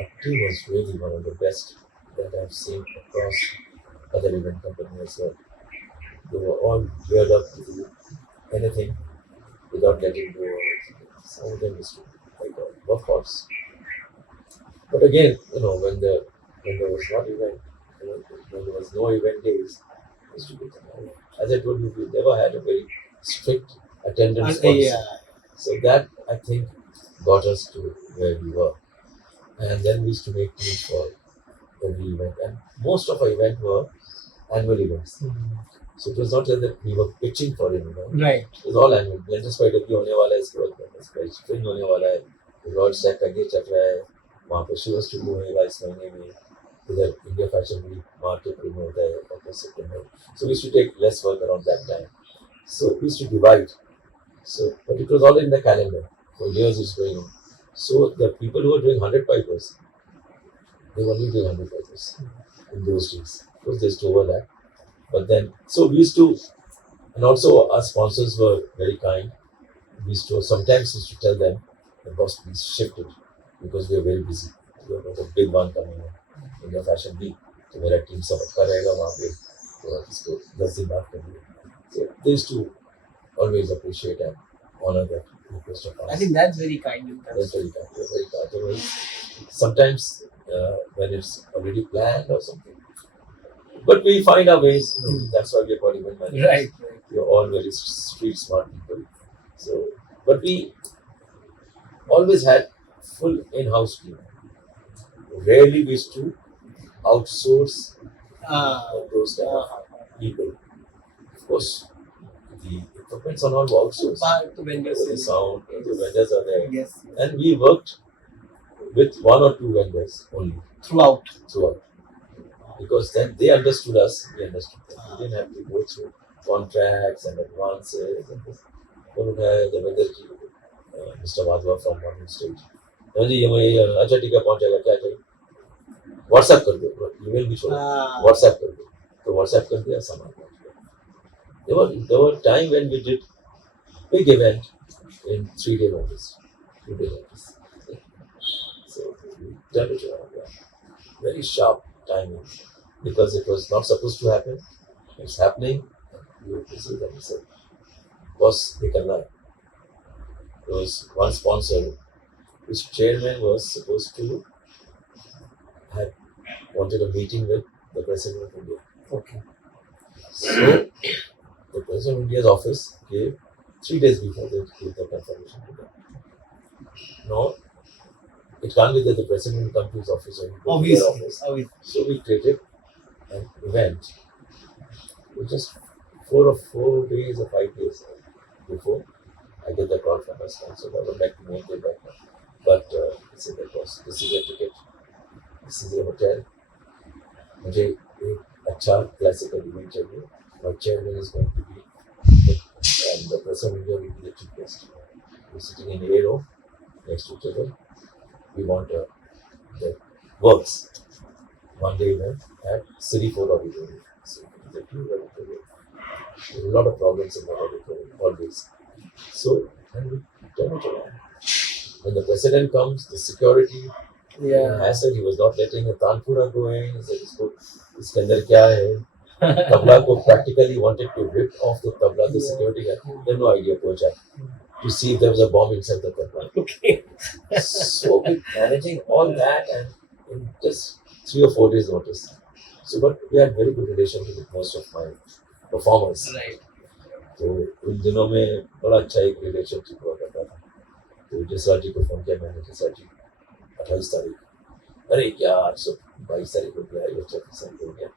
acting was really one of the best that I've seen across other event companies as well. They were all geared up to do anything without letting go. Some of them used to like a workhorse. But again, when there was not event, when there was no event days, it used to be as I told you, we never had a very strict attendance policy. Yeah. So that I think got us to where we were. And then we used to make teams for every event. And most of our events were annual events. So it was not that we were pitching for it, Right. It was all annual. Blender Spider की होने वाला है इसके बाद Blender Spider Spring होने वाला है Lord Stack का ये चल रहा है वहाँ पे Shiva Studio होएगा इस महीने में इधर India Fashion Week March April में होता है August September. So we used to take less work around that time. So we used to divide. So but it was all in the calendar for years it's going on. So the people who were doing 100 pipers, they were only doing 100 pipers in those days. Of course, they used to overlap. But then, so we used to, and also our sponsors were very kind. Sometimes used to tell them, the boss, please shift it because we are very busy. We have got a big one coming in India Fashion Week. So मेरा team सब अच्छा रहेगा वहाँ पे तो आप इसको 10 दिन बाद करिए. So they used to always appreciate and honor that request of us. I think that's very kind of them. That's very kind. That's very kind. Otherwise, sometimes when it's already planned or something. But we find our ways. That's why we are called event managers. Right. We are all very street smart people. So, but we always had full in-house team. Rarely we used to outsource those kind of people. Of course, the equipments are all outsourced. To vendors. The sound, the vendors are there. Yes. And we worked with 1 or 2 vendors only. Throughout. Because then they understood us, we understood them. We didn't have to go through contracts and advances and this. The vendor, Mr. Madhwa from one stage. अच्छा ठीक है पहुंचेगा क्या चाहिए WhatsApp कर दो email भी छोड़ो व्हाट्सएप कर दो तो व्हाट्सएप कर दिया सामान पहुंच गया there were time when we did big event in 3-day notice 2-day notice so we turned it around very sharp timing because it was not supposed to happen it's happening we were busy then we said boss nikalna hai there was one sponsor which chairman was supposed to have wanted a meeting with the President of India. Okay. So, the President of India's office gave 3 days before they gave the confirmation to them. No, it can't be that the President will come to his office or go to their office. So, we created an event. It just 4 days or 5 days before I get the call from my sponsor. I would like to make it right now. But he said that was this is a ticket, this is a hotel. मुझे एक अच्छा classical event चाहिए. My chairman is going to be and the President of India will be the chief guest. We're sitting in a row next to each other. We want the works one day event at City Fort Auditorium. So the two auditorium. There are a lot of problems in the auditorium always. So and we turn it around. When the president comes, the security, hassle, he was not letting a Tanpura go in. He said, "Iske andar kya hai?" Tabla ko practically wanted to rip off the tabla. The security guy, they have no idea what to see if there was a bomb inside the tabla. Okay. So we managing all that and in just 3 or 4 days notice. So, but we had very good relationship with most of my performers. Right. तो उन दिनों में बड़ा अच्छा एक relationship हुआ करता था तो जसराज जी को फोन किया मैंने जसराज जी 28 तारीख अरे क्या 22 तारीख हो गया या 24 तारीख हो गया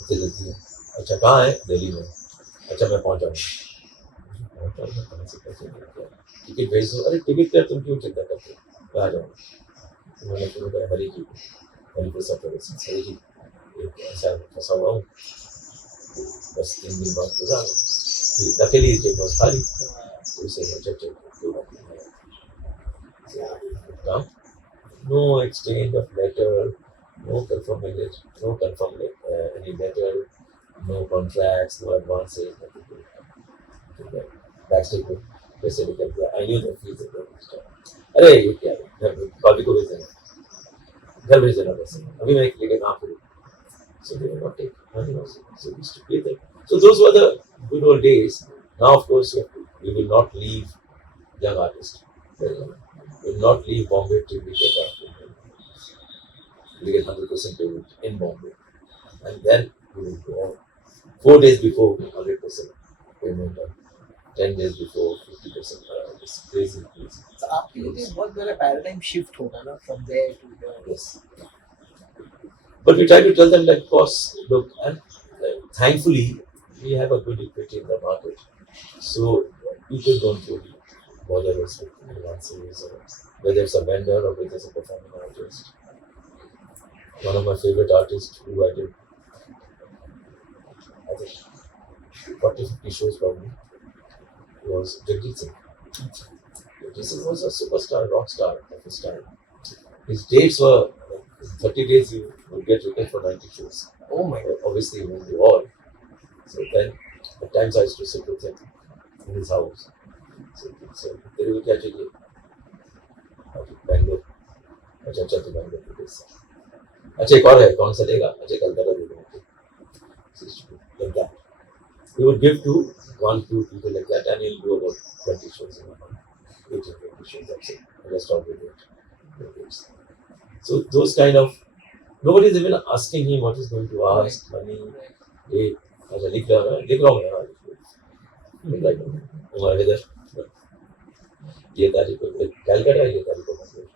इतनी जल्दी है अच्छा कहाँ है दिल्ली में अच्छा मैं पहुँच जाऊँगा कहाँ से पैसे टिकट भेज दो अरे टिकट कर तुम क्यों चिंता करते हो मैं आ जाऊँगा तो मैंने फिर कहा हरी जी हरी प्रसाद हरी जी एक ऐसा फंसा हुआ हूँ, बस 3 दिन बाद गुजारा, लकीली it was खाली, तो उसे चल कोई बात नहीं है, काम, no exchange of letter, no confirming it, no confirming any letter, no contracts, no advances, nothing. Backstage में पैसे निकल गया, I knew the fees of the अरे ये क्या है, कॉपी को भेज देना, घर भेज देना पैसे, अभी मैं एक लेके कहाँ फिरूँ, so they will not take money also, so we used to pay them. So those were the good old days. Now of course we will not leave young artists, we will not leave Bombay till we get our, we get 100% payment in Bombay, and then we will go on. 4 days before 100% payment, and 10 days before 50%. It's crazy, crazy. So आपके लिए तो बहुत बड़ा paradigm shift होगा ना from there to here. Yes. But we try to tell them like, boss, look, and thankfully we have a good equity in the market, so people don't really bother us with advances or whether it's a vendor or whether it's a performing artist. One of my favorite artists who I did, I think 40-50 shows probably, was Jagjit Singh. Jagjit Singh was a superstar, rock star of his time. His dates were in 30 days you would get written for 90 shows. Oh my God. Obviously, he won the all. So then, at times I used to sit with him in his house. So तेरे को क्या चाहिए? बैंगलोर. अच्छा तो बैंगलोर के देश से. अच्छा एक और है, कौन सा देगा? अच्छा कलकत्ता दे दूँगा. Like that. He would give to 1-2 people like that, and he'll do about 20 shows in a month. 18-20 shows, that's it. The rest all will do it. So those kind of, nobody is even asking him what he's going to ask, money. Hey, अच्छा लिख रहा हूँ यार. Like Omer, Haider, ये तारीख को कलकत्ता, ये तारीख को Bangalore.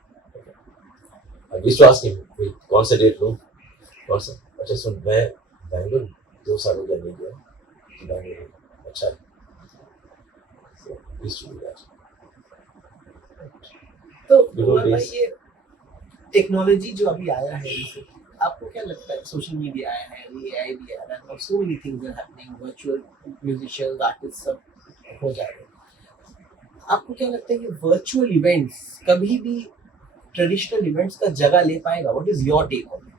I used to ask him, wait, कौन सा डेट लूँ? कौन सा? अच्छा सुन, मैं बैंगलोर 2 साल हो गया नहीं गया. बैंगलोर अच्छा है. So we used to do that. तो भाई ये टेक्नोलॉजी जो अभी आया है, जैसे आपको क्या लगता है, सोशल मीडिया आया है, एआई भी आया है, और so many things are happening, virtual musicians, artist सब हो जा रहे हैं. आपको क्या लगता है कि वर्चुअल इवेंट्स कभी भी ट्रेडिशनल इवेंट्स का जगह ले पाएगा? What is your take on it?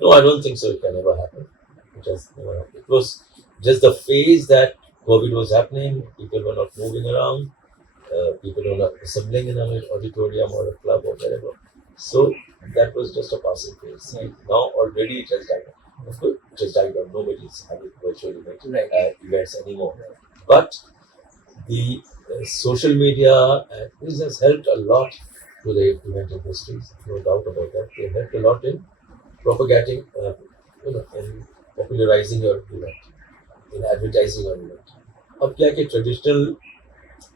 No, I don't think so. It can never happen. It has never happened. It was just the phase that COVID was happening. People were not moving around. People were not assembling in an auditorium or a club or wherever. So that was just a passing phase. Now already it has died down. Of course, it has died down. Nobody is having virtual events anymore. But the social media, this has helped a lot to the event industries. No doubt about that. They helped a lot in propagating, in popularizing your event, in advertising your event. अब क्या कि traditional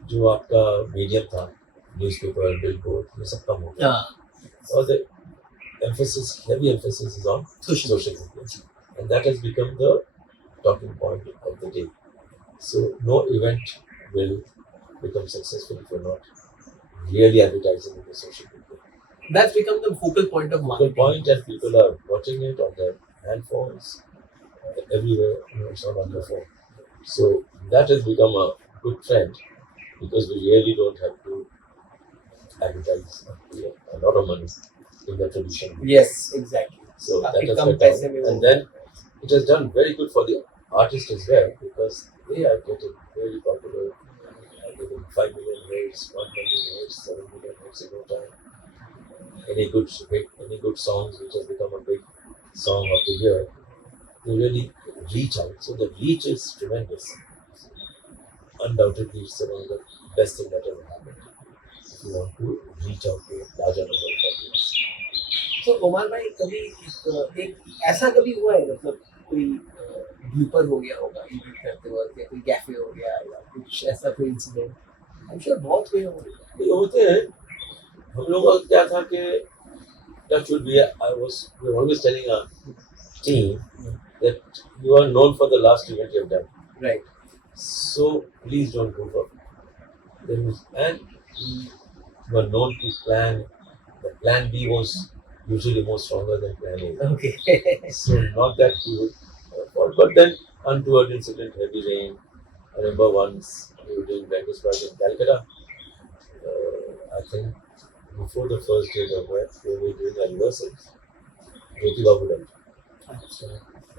जो आपका medium था, newspaper, billboard, ये सब कम हो गया. और the heavy emphasis is on social media, and that has become the talking point of the day. So no event will become successful if you're not really advertising in the social media. That's become the focal point of marketing. Focal point, and people are watching it on their handphones, everywhere. It's not on their phone. So that has become a good trend because we really don't have to advertise a lot of money in the traditional. Yes, exactly. So that has cut down, and then it has done very good for the artist as well because they are getting very popular. Getting 5 million hits, 1 million hits, 7 million hits in no time. Any good hit, any good songs which has become a big song of the year, they really reach out. So the reach is tremendous. Undoubtedly, it's one of the best thing that ever happened. If you want to reach out to a larger number of audience. तो ओमर भाई कभी एक ऐसा कभी हुआ है, मतलब कोई ब्लूपर हो गया होगा इवेंट करते वक्त, या कोई कैफे हो गया, या कुछ ऐसा कोई इंसिडेंट? आई एम श्योर बहुत हुए होंगे. ये होते हैं. हम लोगों का क्या था कि that should be. We were always telling our team that you are known for the last event you have done. Right. So please don't go for them. And we were known to plan. The plan B was usually more stronger than planning. Okay. So not that we would afford. But then untoward incident, heavy rain. I remember once we were doing breakfast party in Calcutta. I think before the first day of work, we were doing our rehearsals. Jyoti Babu died.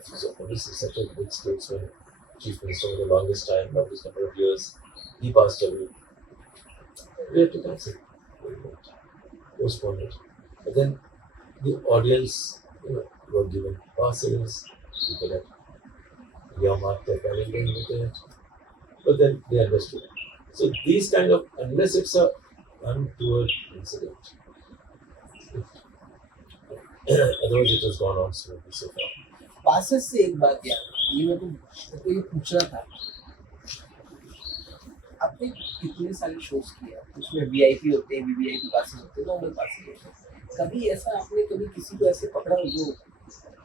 So obviously such a big statesman, chief minister for the longest time, longest number of years. He passed away. We had to cancel. Postpone it. But then the audience, were given passes. People had earmarked their calendar with it. But then they understood. So these kind of, unless it's a untoward incident, otherwise it has gone on smoothly so far. Passes से एक बात यार, ये मेरे को ये पूछना था, आपने कितने सारे शोज किया, उसमें वीआईपी होते हैं, वीवीआईपी पासेस होते हैं, नॉर्मल पासेस होते हैं, कभी ऐसा आपने कभी किसी को ऐसे पकड़ा हो जो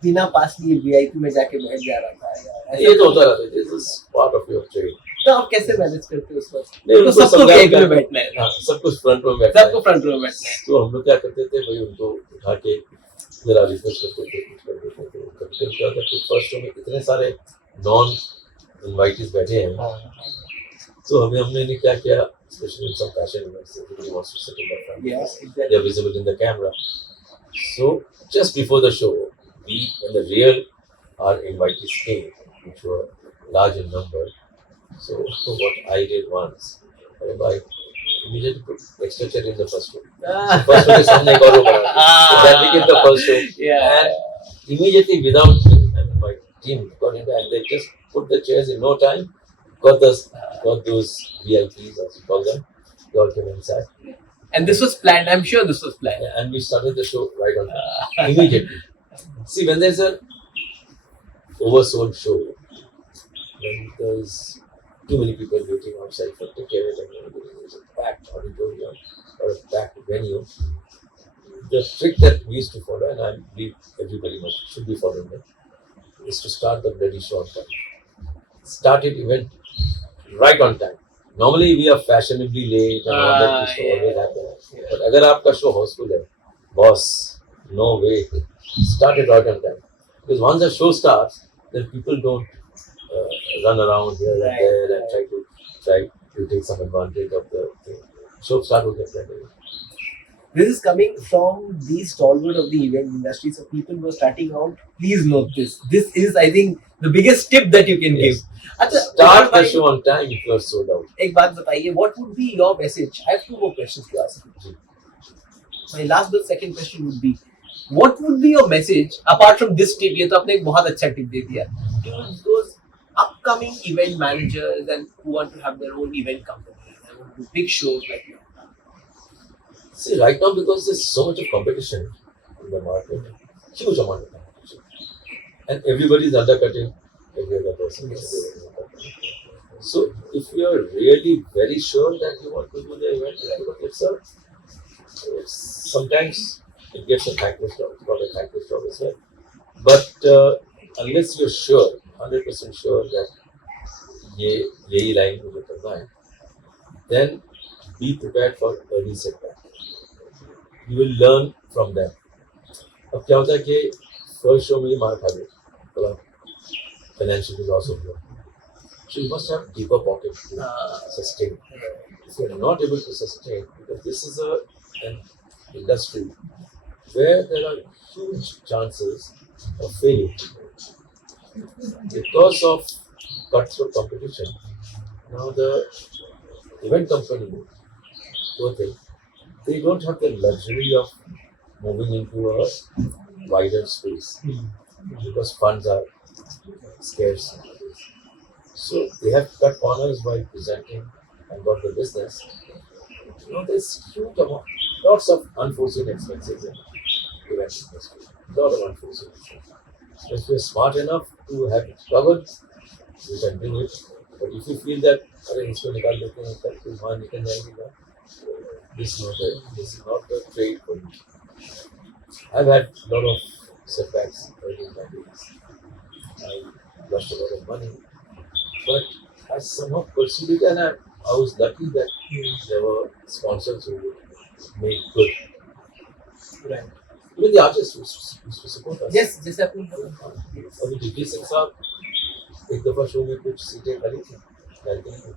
बिना पास लिए वीआईपी में जाके बैठ जा रहा था या ये तो होता रहता है, this is part of your trade. तो आप कैसे मैनेज करते हो उस वक्त? नहीं, तो उनको सबको समझा वीआईपी कर- में बैठना है, हाँ, सब कुछ फ्रंट में बैठना है. सबको फ्रंट रो में बैठना है। तो हम लोग क्या करते थे भाई, उनको उठा के जरा रिक्वेस्ट करते थे, कुछ कर देते थे. कभी कभी क्या होता है कि फर्स्ट शो में इतने सारे नॉन इनवाइटीज बैठे हैं, तो हमने नहीं क्या किया, especially in some fashion events, everybody wants to sit in the front. Yeah, They exactly. are visible in the camera. So just before the show, when the real our invitees came, which were large in number, so what I did once, I immediately put extra chair in the first row. So first row के सामने एक और row बना दिया. So that became the first show. Yeah. And immediately without, my team got into, and they just put the chairs in no time, got those VIPs, as you call them, they all came inside. And this was planned. I'm sure this was planned. And we started the show right on time, immediately. See, when there's a oversold show, when there's too many people waiting outside for tickets and there's a packed auditorium or a packed venue, the trick that we used to follow, and I believe everybody should be following it, is to start the bloody show on time. Start it event right on time. Normally we are fashionably late and all that used to always happen. But अगर आपका show Housefull है, boss, no way, start it right on time. Because once the show starts, then people don't run around here and there and try to take some advantage of the thing. Show start will get ready. This is coming from the stalwart of the event industry. So people who are starting out, please note this. This is, I think, the biggest tip that you can Yes. give. अच्छा, Start the show on time if you are sold out. एक बात बताइए, what would be your message? I have two more questions to ask you. My last but second question would be, what would be your message apart from this tip? ये तो आपने एक बहुत अच्छा tip दे दिया. To those upcoming event managers and who want to have their own event company and want to do big shows like you. See, right now, because there's so much of competition in the market, huge amount of competition, and everybody is undercutting every other person. So, if you are really very sure that you want to do the event, sometimes it gets a thankless job. It's called a thankless job as well. But unless you're sure, 100% sure that यही line मुझे करना है, then be prepared for early setback. You will learn from them. अब क्या होता है कि first show में ही मार खा गए, थोड़ा financial loss हो गया. So you must have deeper pocket to sustain. If you're not able to sustain, because this is an industry where there are huge chances of failure because of cutthroat competition. Now the event company, poor thing, they don't have the luxury of moving into a wider space because funds are scarce. So they have cut corners by presenting and got the business. There's huge amount, lots of unforeseen expenses in event industry. Lot of unforeseen expenses. So if you're smart enough to have it covered, you can do it. But if you feel that अरे इसको निकाल देते हैं तब फिर वहाँ निकल जाएगी ना, this is not the trade for me. I've had a lot of setbacks early in my days. I lost a lot of money, but I somehow pursued it, and I was lucky that there were sponsors who would make good. Right. Even the artists used to support us. Yes, जैसे आपने बोला. अभी DK Singh साहब एक दफा show में कुछ सीटें खाली थी बैल्कनी में,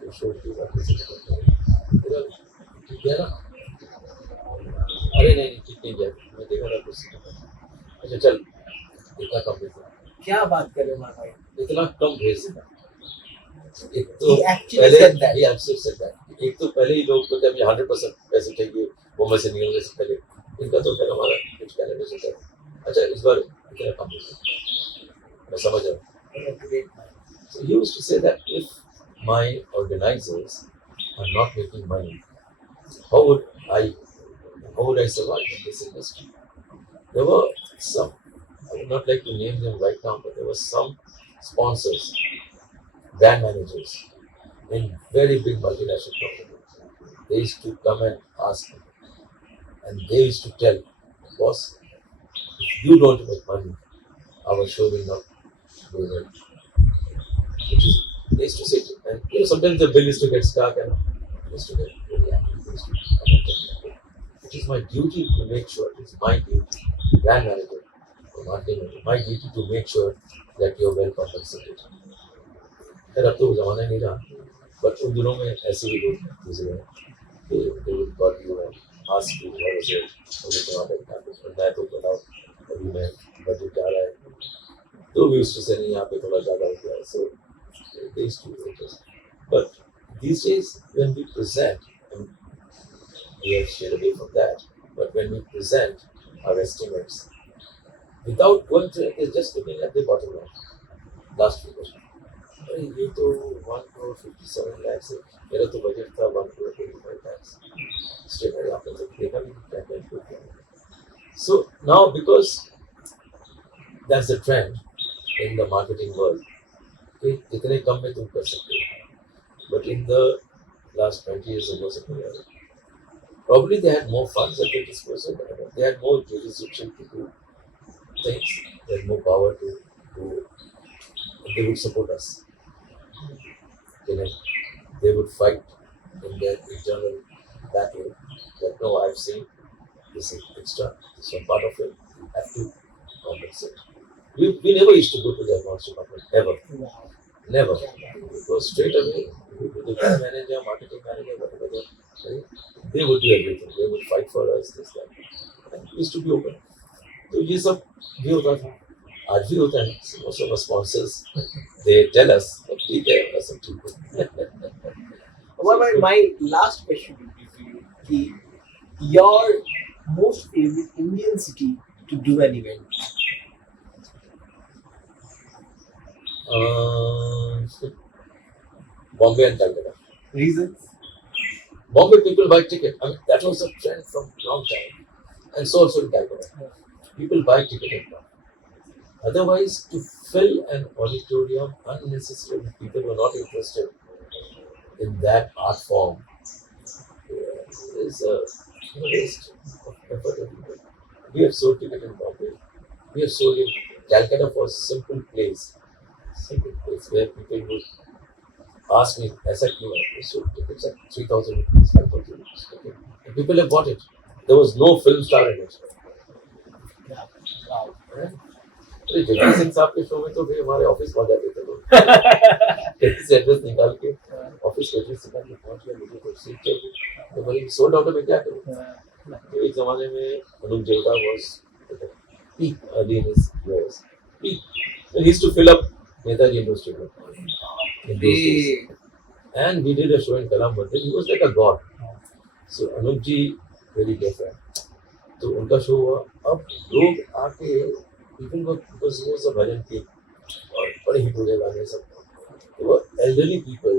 तो शो की बात ठीक है ना, अरे नहीं ठीक नहीं गया, मैं देखा था कुछ सीटें, अच्छा चल इतना कम भेज दे, क्या बात कर रहे हो भाई? इतना कम भेज देना. एक तो He actually पहले said that. ये actually said that. एक तो पहले ही लोग को जब 100% पैसे चाहिए मुंबई से निकलने से पहले, इनका तो खैर हमारा कुछ कैलेंडर से था. अच्छा इस बार इतना कम भेज दे, मैं समझ रहा हूँ. So he used to say that if my organizers are not making money, how would I survive in this industry? There were some, I would not like to name them right now, but there were some sponsors, brand managers in very big multinational companies. They used to come and ask me, and they used to tell, boss, if you don't make money, our show will not go well. Which is, they used to sit, and sometimes the bill used to get stuck, and I used to get very angry. They used to come and tell me, it is my duty to make sure, it is my duty, brand manager, or marketing manager, my duty to make sure that you are well compensated. खैर अब तो वो जमाना नहीं रहा, but उन दिनों में ऐसे भी लोग गुजरे हैं कि they would call you and ask you what is it, और ये तुम्हारा क्या कुछ बनना है तो बताओ, अभी मैं बजट जा रहा है, तो we used to say नहीं यहाँ पे थोड़ा ज़्यादा हो गया है, so they used to be interested. But these days when we present, and we have stayed away from that, but when we present our estimates, without going to it, just looking at the bottom line, last figure. अरे ये तो 1 crore 57 lakhs है, मेरा तो budget था 1 crore 25 lakhs. State है आपने तो देखा भी क्या क्या किया. So now because that's the trend in the marketing world, कि इतने कम में तुम कर सकते हो. But in the last 20 years ago, something like that, probably they had more funds at their disposal. They had more jurisdiction to do things. They had more power to do. They would support us. You know, they would fight in their internal battle. That no, I've seen this is extra, this is part of it. You have to compensate. We never used to go to the accounts department ever. Wow. Never. It was straight away. The brand manager, marketing manager, whatever, they would do everything. They would fight for us, this, that. And it used to be open. तो ये सब भी होता था, आज भी होता है. Most of our sponsors, they tell us, ठीक है, बस सब ठीक है. Well, my last question would be for you. कि your most favorite Indian city to do an event? Bombay and Calcutta. Reasons? Bombay people buy ticket. I mean, that was a trend from long time, and so also in Calcutta. People buy ticket and come. Otherwise, to fill an auditorium unnecessarily, people were not interested in that art form. Is a waste of effort of people. We have sold ticket in Bombay. We have sold in Calcutta for a simple place where people would ask me, ऐसा क्यों है? We sold tickets at 3,000 rupees, 5,000 rupees. Okay. And people have bought it. There was no film star in it. Yeah. Wow. तो जगदीश सिंह साहब के show में तो फिर हमारे ऑफिस पहुंच जाते थे लोग. कैसे से एड्रेस निकाल के ऑफिस के एड्रेस निकाल के पहुंच गया, मुझे तो सीट चाहिए, तो बोले सोल्ड आउट में क्या करूं. तो एक जमाने में Anup जेवड़ा was peak early in his years. Peak. And he used to fill up Netaji Indoor Stadium in those days. And we did a show in Kalam Mandir. He was like a god. So Anup ji very different. तो उनका show हुआ. अब लोग आके people were, because he was a bhajan king और बड़े hit हो गए गाने सब. They were elderly people,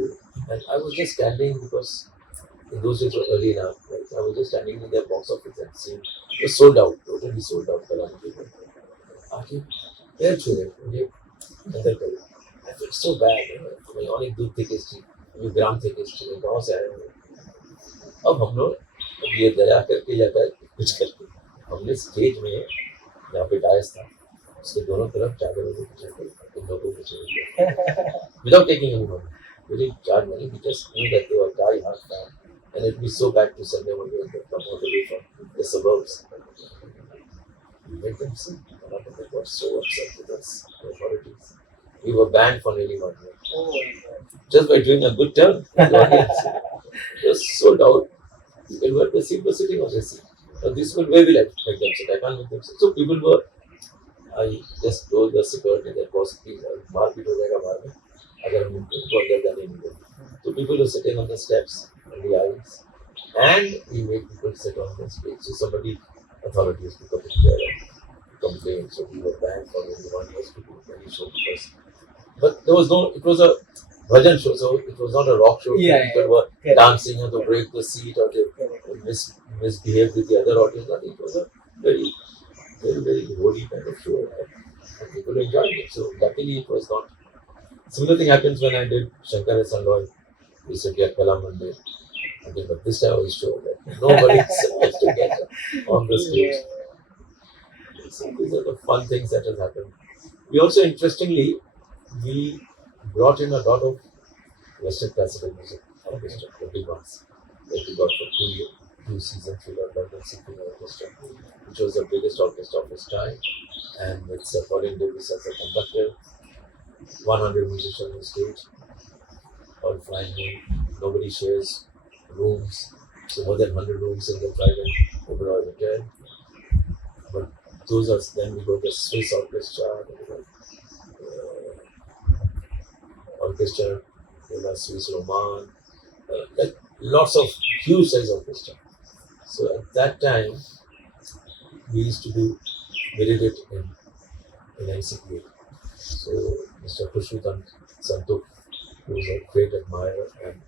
and I was just standing because in those days were early enough. Like, I was just standing in their box office and seeing it was sold out, totally sold out. Kalam Mandir. आके पैर छू रहे मुझे अंदर कर. I felt so bad. मैं अनेक दूर थे किस्टी, अभी ग्राम थे किस्टी में गाँव से आए हुए. अब हम लोग ये दया करके या कर कुछ करके हमने स्टेज में जहाँ पे डायस था उसके दोनों तरफ चादरों को बिछाकर इन लोगों को छोड़ दिया without taking any money. We didn't charge money. We just knew that they were die hard down, and it would be so bad to send them away and come all the way from the suburbs. We made them sing. And they got so upset with us, the authorities. We were banned for nearly 1 year. Oh my God. Just by doing a good turn. The audience. It was sold out. People were the seat was sitting on the seat. But this one, where will I make them sit? I can't make them sit. So people were, I just told the security that was मारपीट हो जाएगा बाहर में अगर हम उनको अंदर जाने नहीं देंगे. So people were sitting on the steps and the aisles, and we made people sit on the stage. So somebody, authorities took up a chair and complained. So we were banned for only 1 year to do any show because. But there was no. It was a bhajan show, so it was not a rock show. Yeah, People yeah. were Correct. dancing or to break the seat or to misbehave with the other audience. I think it was a very, very, very holy kind of show, and people enjoyed it. So luckily, it was not. Similar thing happens when I did Shankar and Sandoy. We said get Kala Mandir. Okay, but this time I was sure that nobody is supposed to get on the stage. So these are the fun things that has happened. We also, interestingly, we brought in a lot of Western classical music orchestra, the big ones, that we got for 2 seasons. We got London Symphony Orchestra, which was the biggest orchestra of its time, and it's Colin Davis as a conductor, 100 musicians on stage, all flying in. Nobody shares rooms, so more than 100 rooms in the private overall hotel. But those are then we got the Swiss orchestra, orchestra, Swiss Roman, like lots of huge size orchestra. So at that time, we used to do very good in NCPA. So Mr. Pushputan Santuk, who was a great admirer and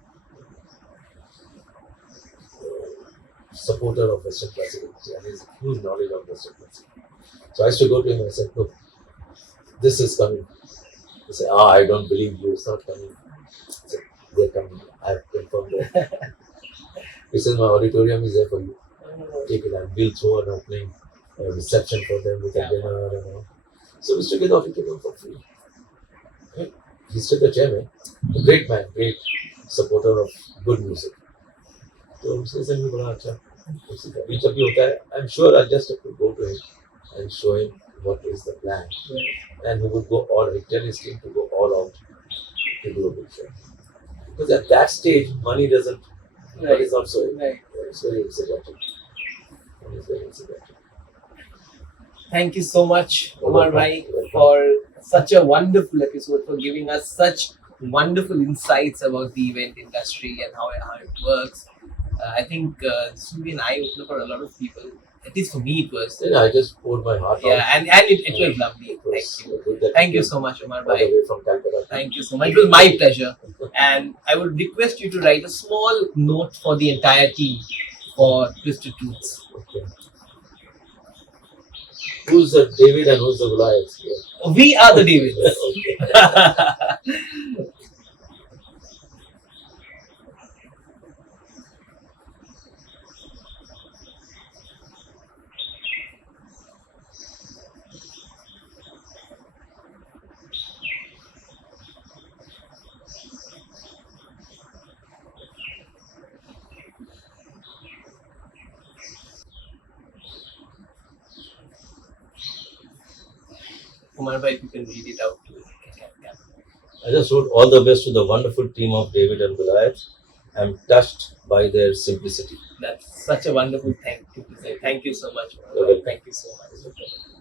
supporter of Western classical music, and he has a huge knowledge of Western classical. So I used to go to him and I said, look, this is coming. He said, I don't believe you, it's not coming. I said, they're coming, I have confirmed that. He says, my auditorium is there for you. Take it and we'll throw an opening, a reception for them with a dinner and all. So we used to get the auditorium for free. Right? He's still the chairman, a great man, great supporter of good music. तो उसके से भी बड़ा अच्छा बीच अभी होता है. I'm sure I'll just have to go to him and show him what is the plan, and he would go all, tell his team to go all out to do a big show. Because at that stage, money doesn't, money is not so, it's very insignificant. Money is very insignificant. Thank you so much, Omer Bhai, for such a wonderful episode, for giving us such wonderful insights about the event industry and how it works. I think this will be an eye opener for a lot of people. At least for me, it was. Then I just poured my heart out. Yeah, and it was lovely. It was Thank you. good that Thank you you so much, Omer got Bhai. away from Calcutta. Thank you so much. It was my pleasure. And I would request you to write a small note for the entire team for Twisted Truths. Okay. Who's the David and who's the Goliath here? We are the Davids. Okay. Omer Bhai, you can read it out. I just wrote all the best to the wonderful team of David and Goliath. I'm touched by their simplicity. That's such a wonderful thank you to say. Thank you so much, Omer Bhai. You're welcome. Thank you so much.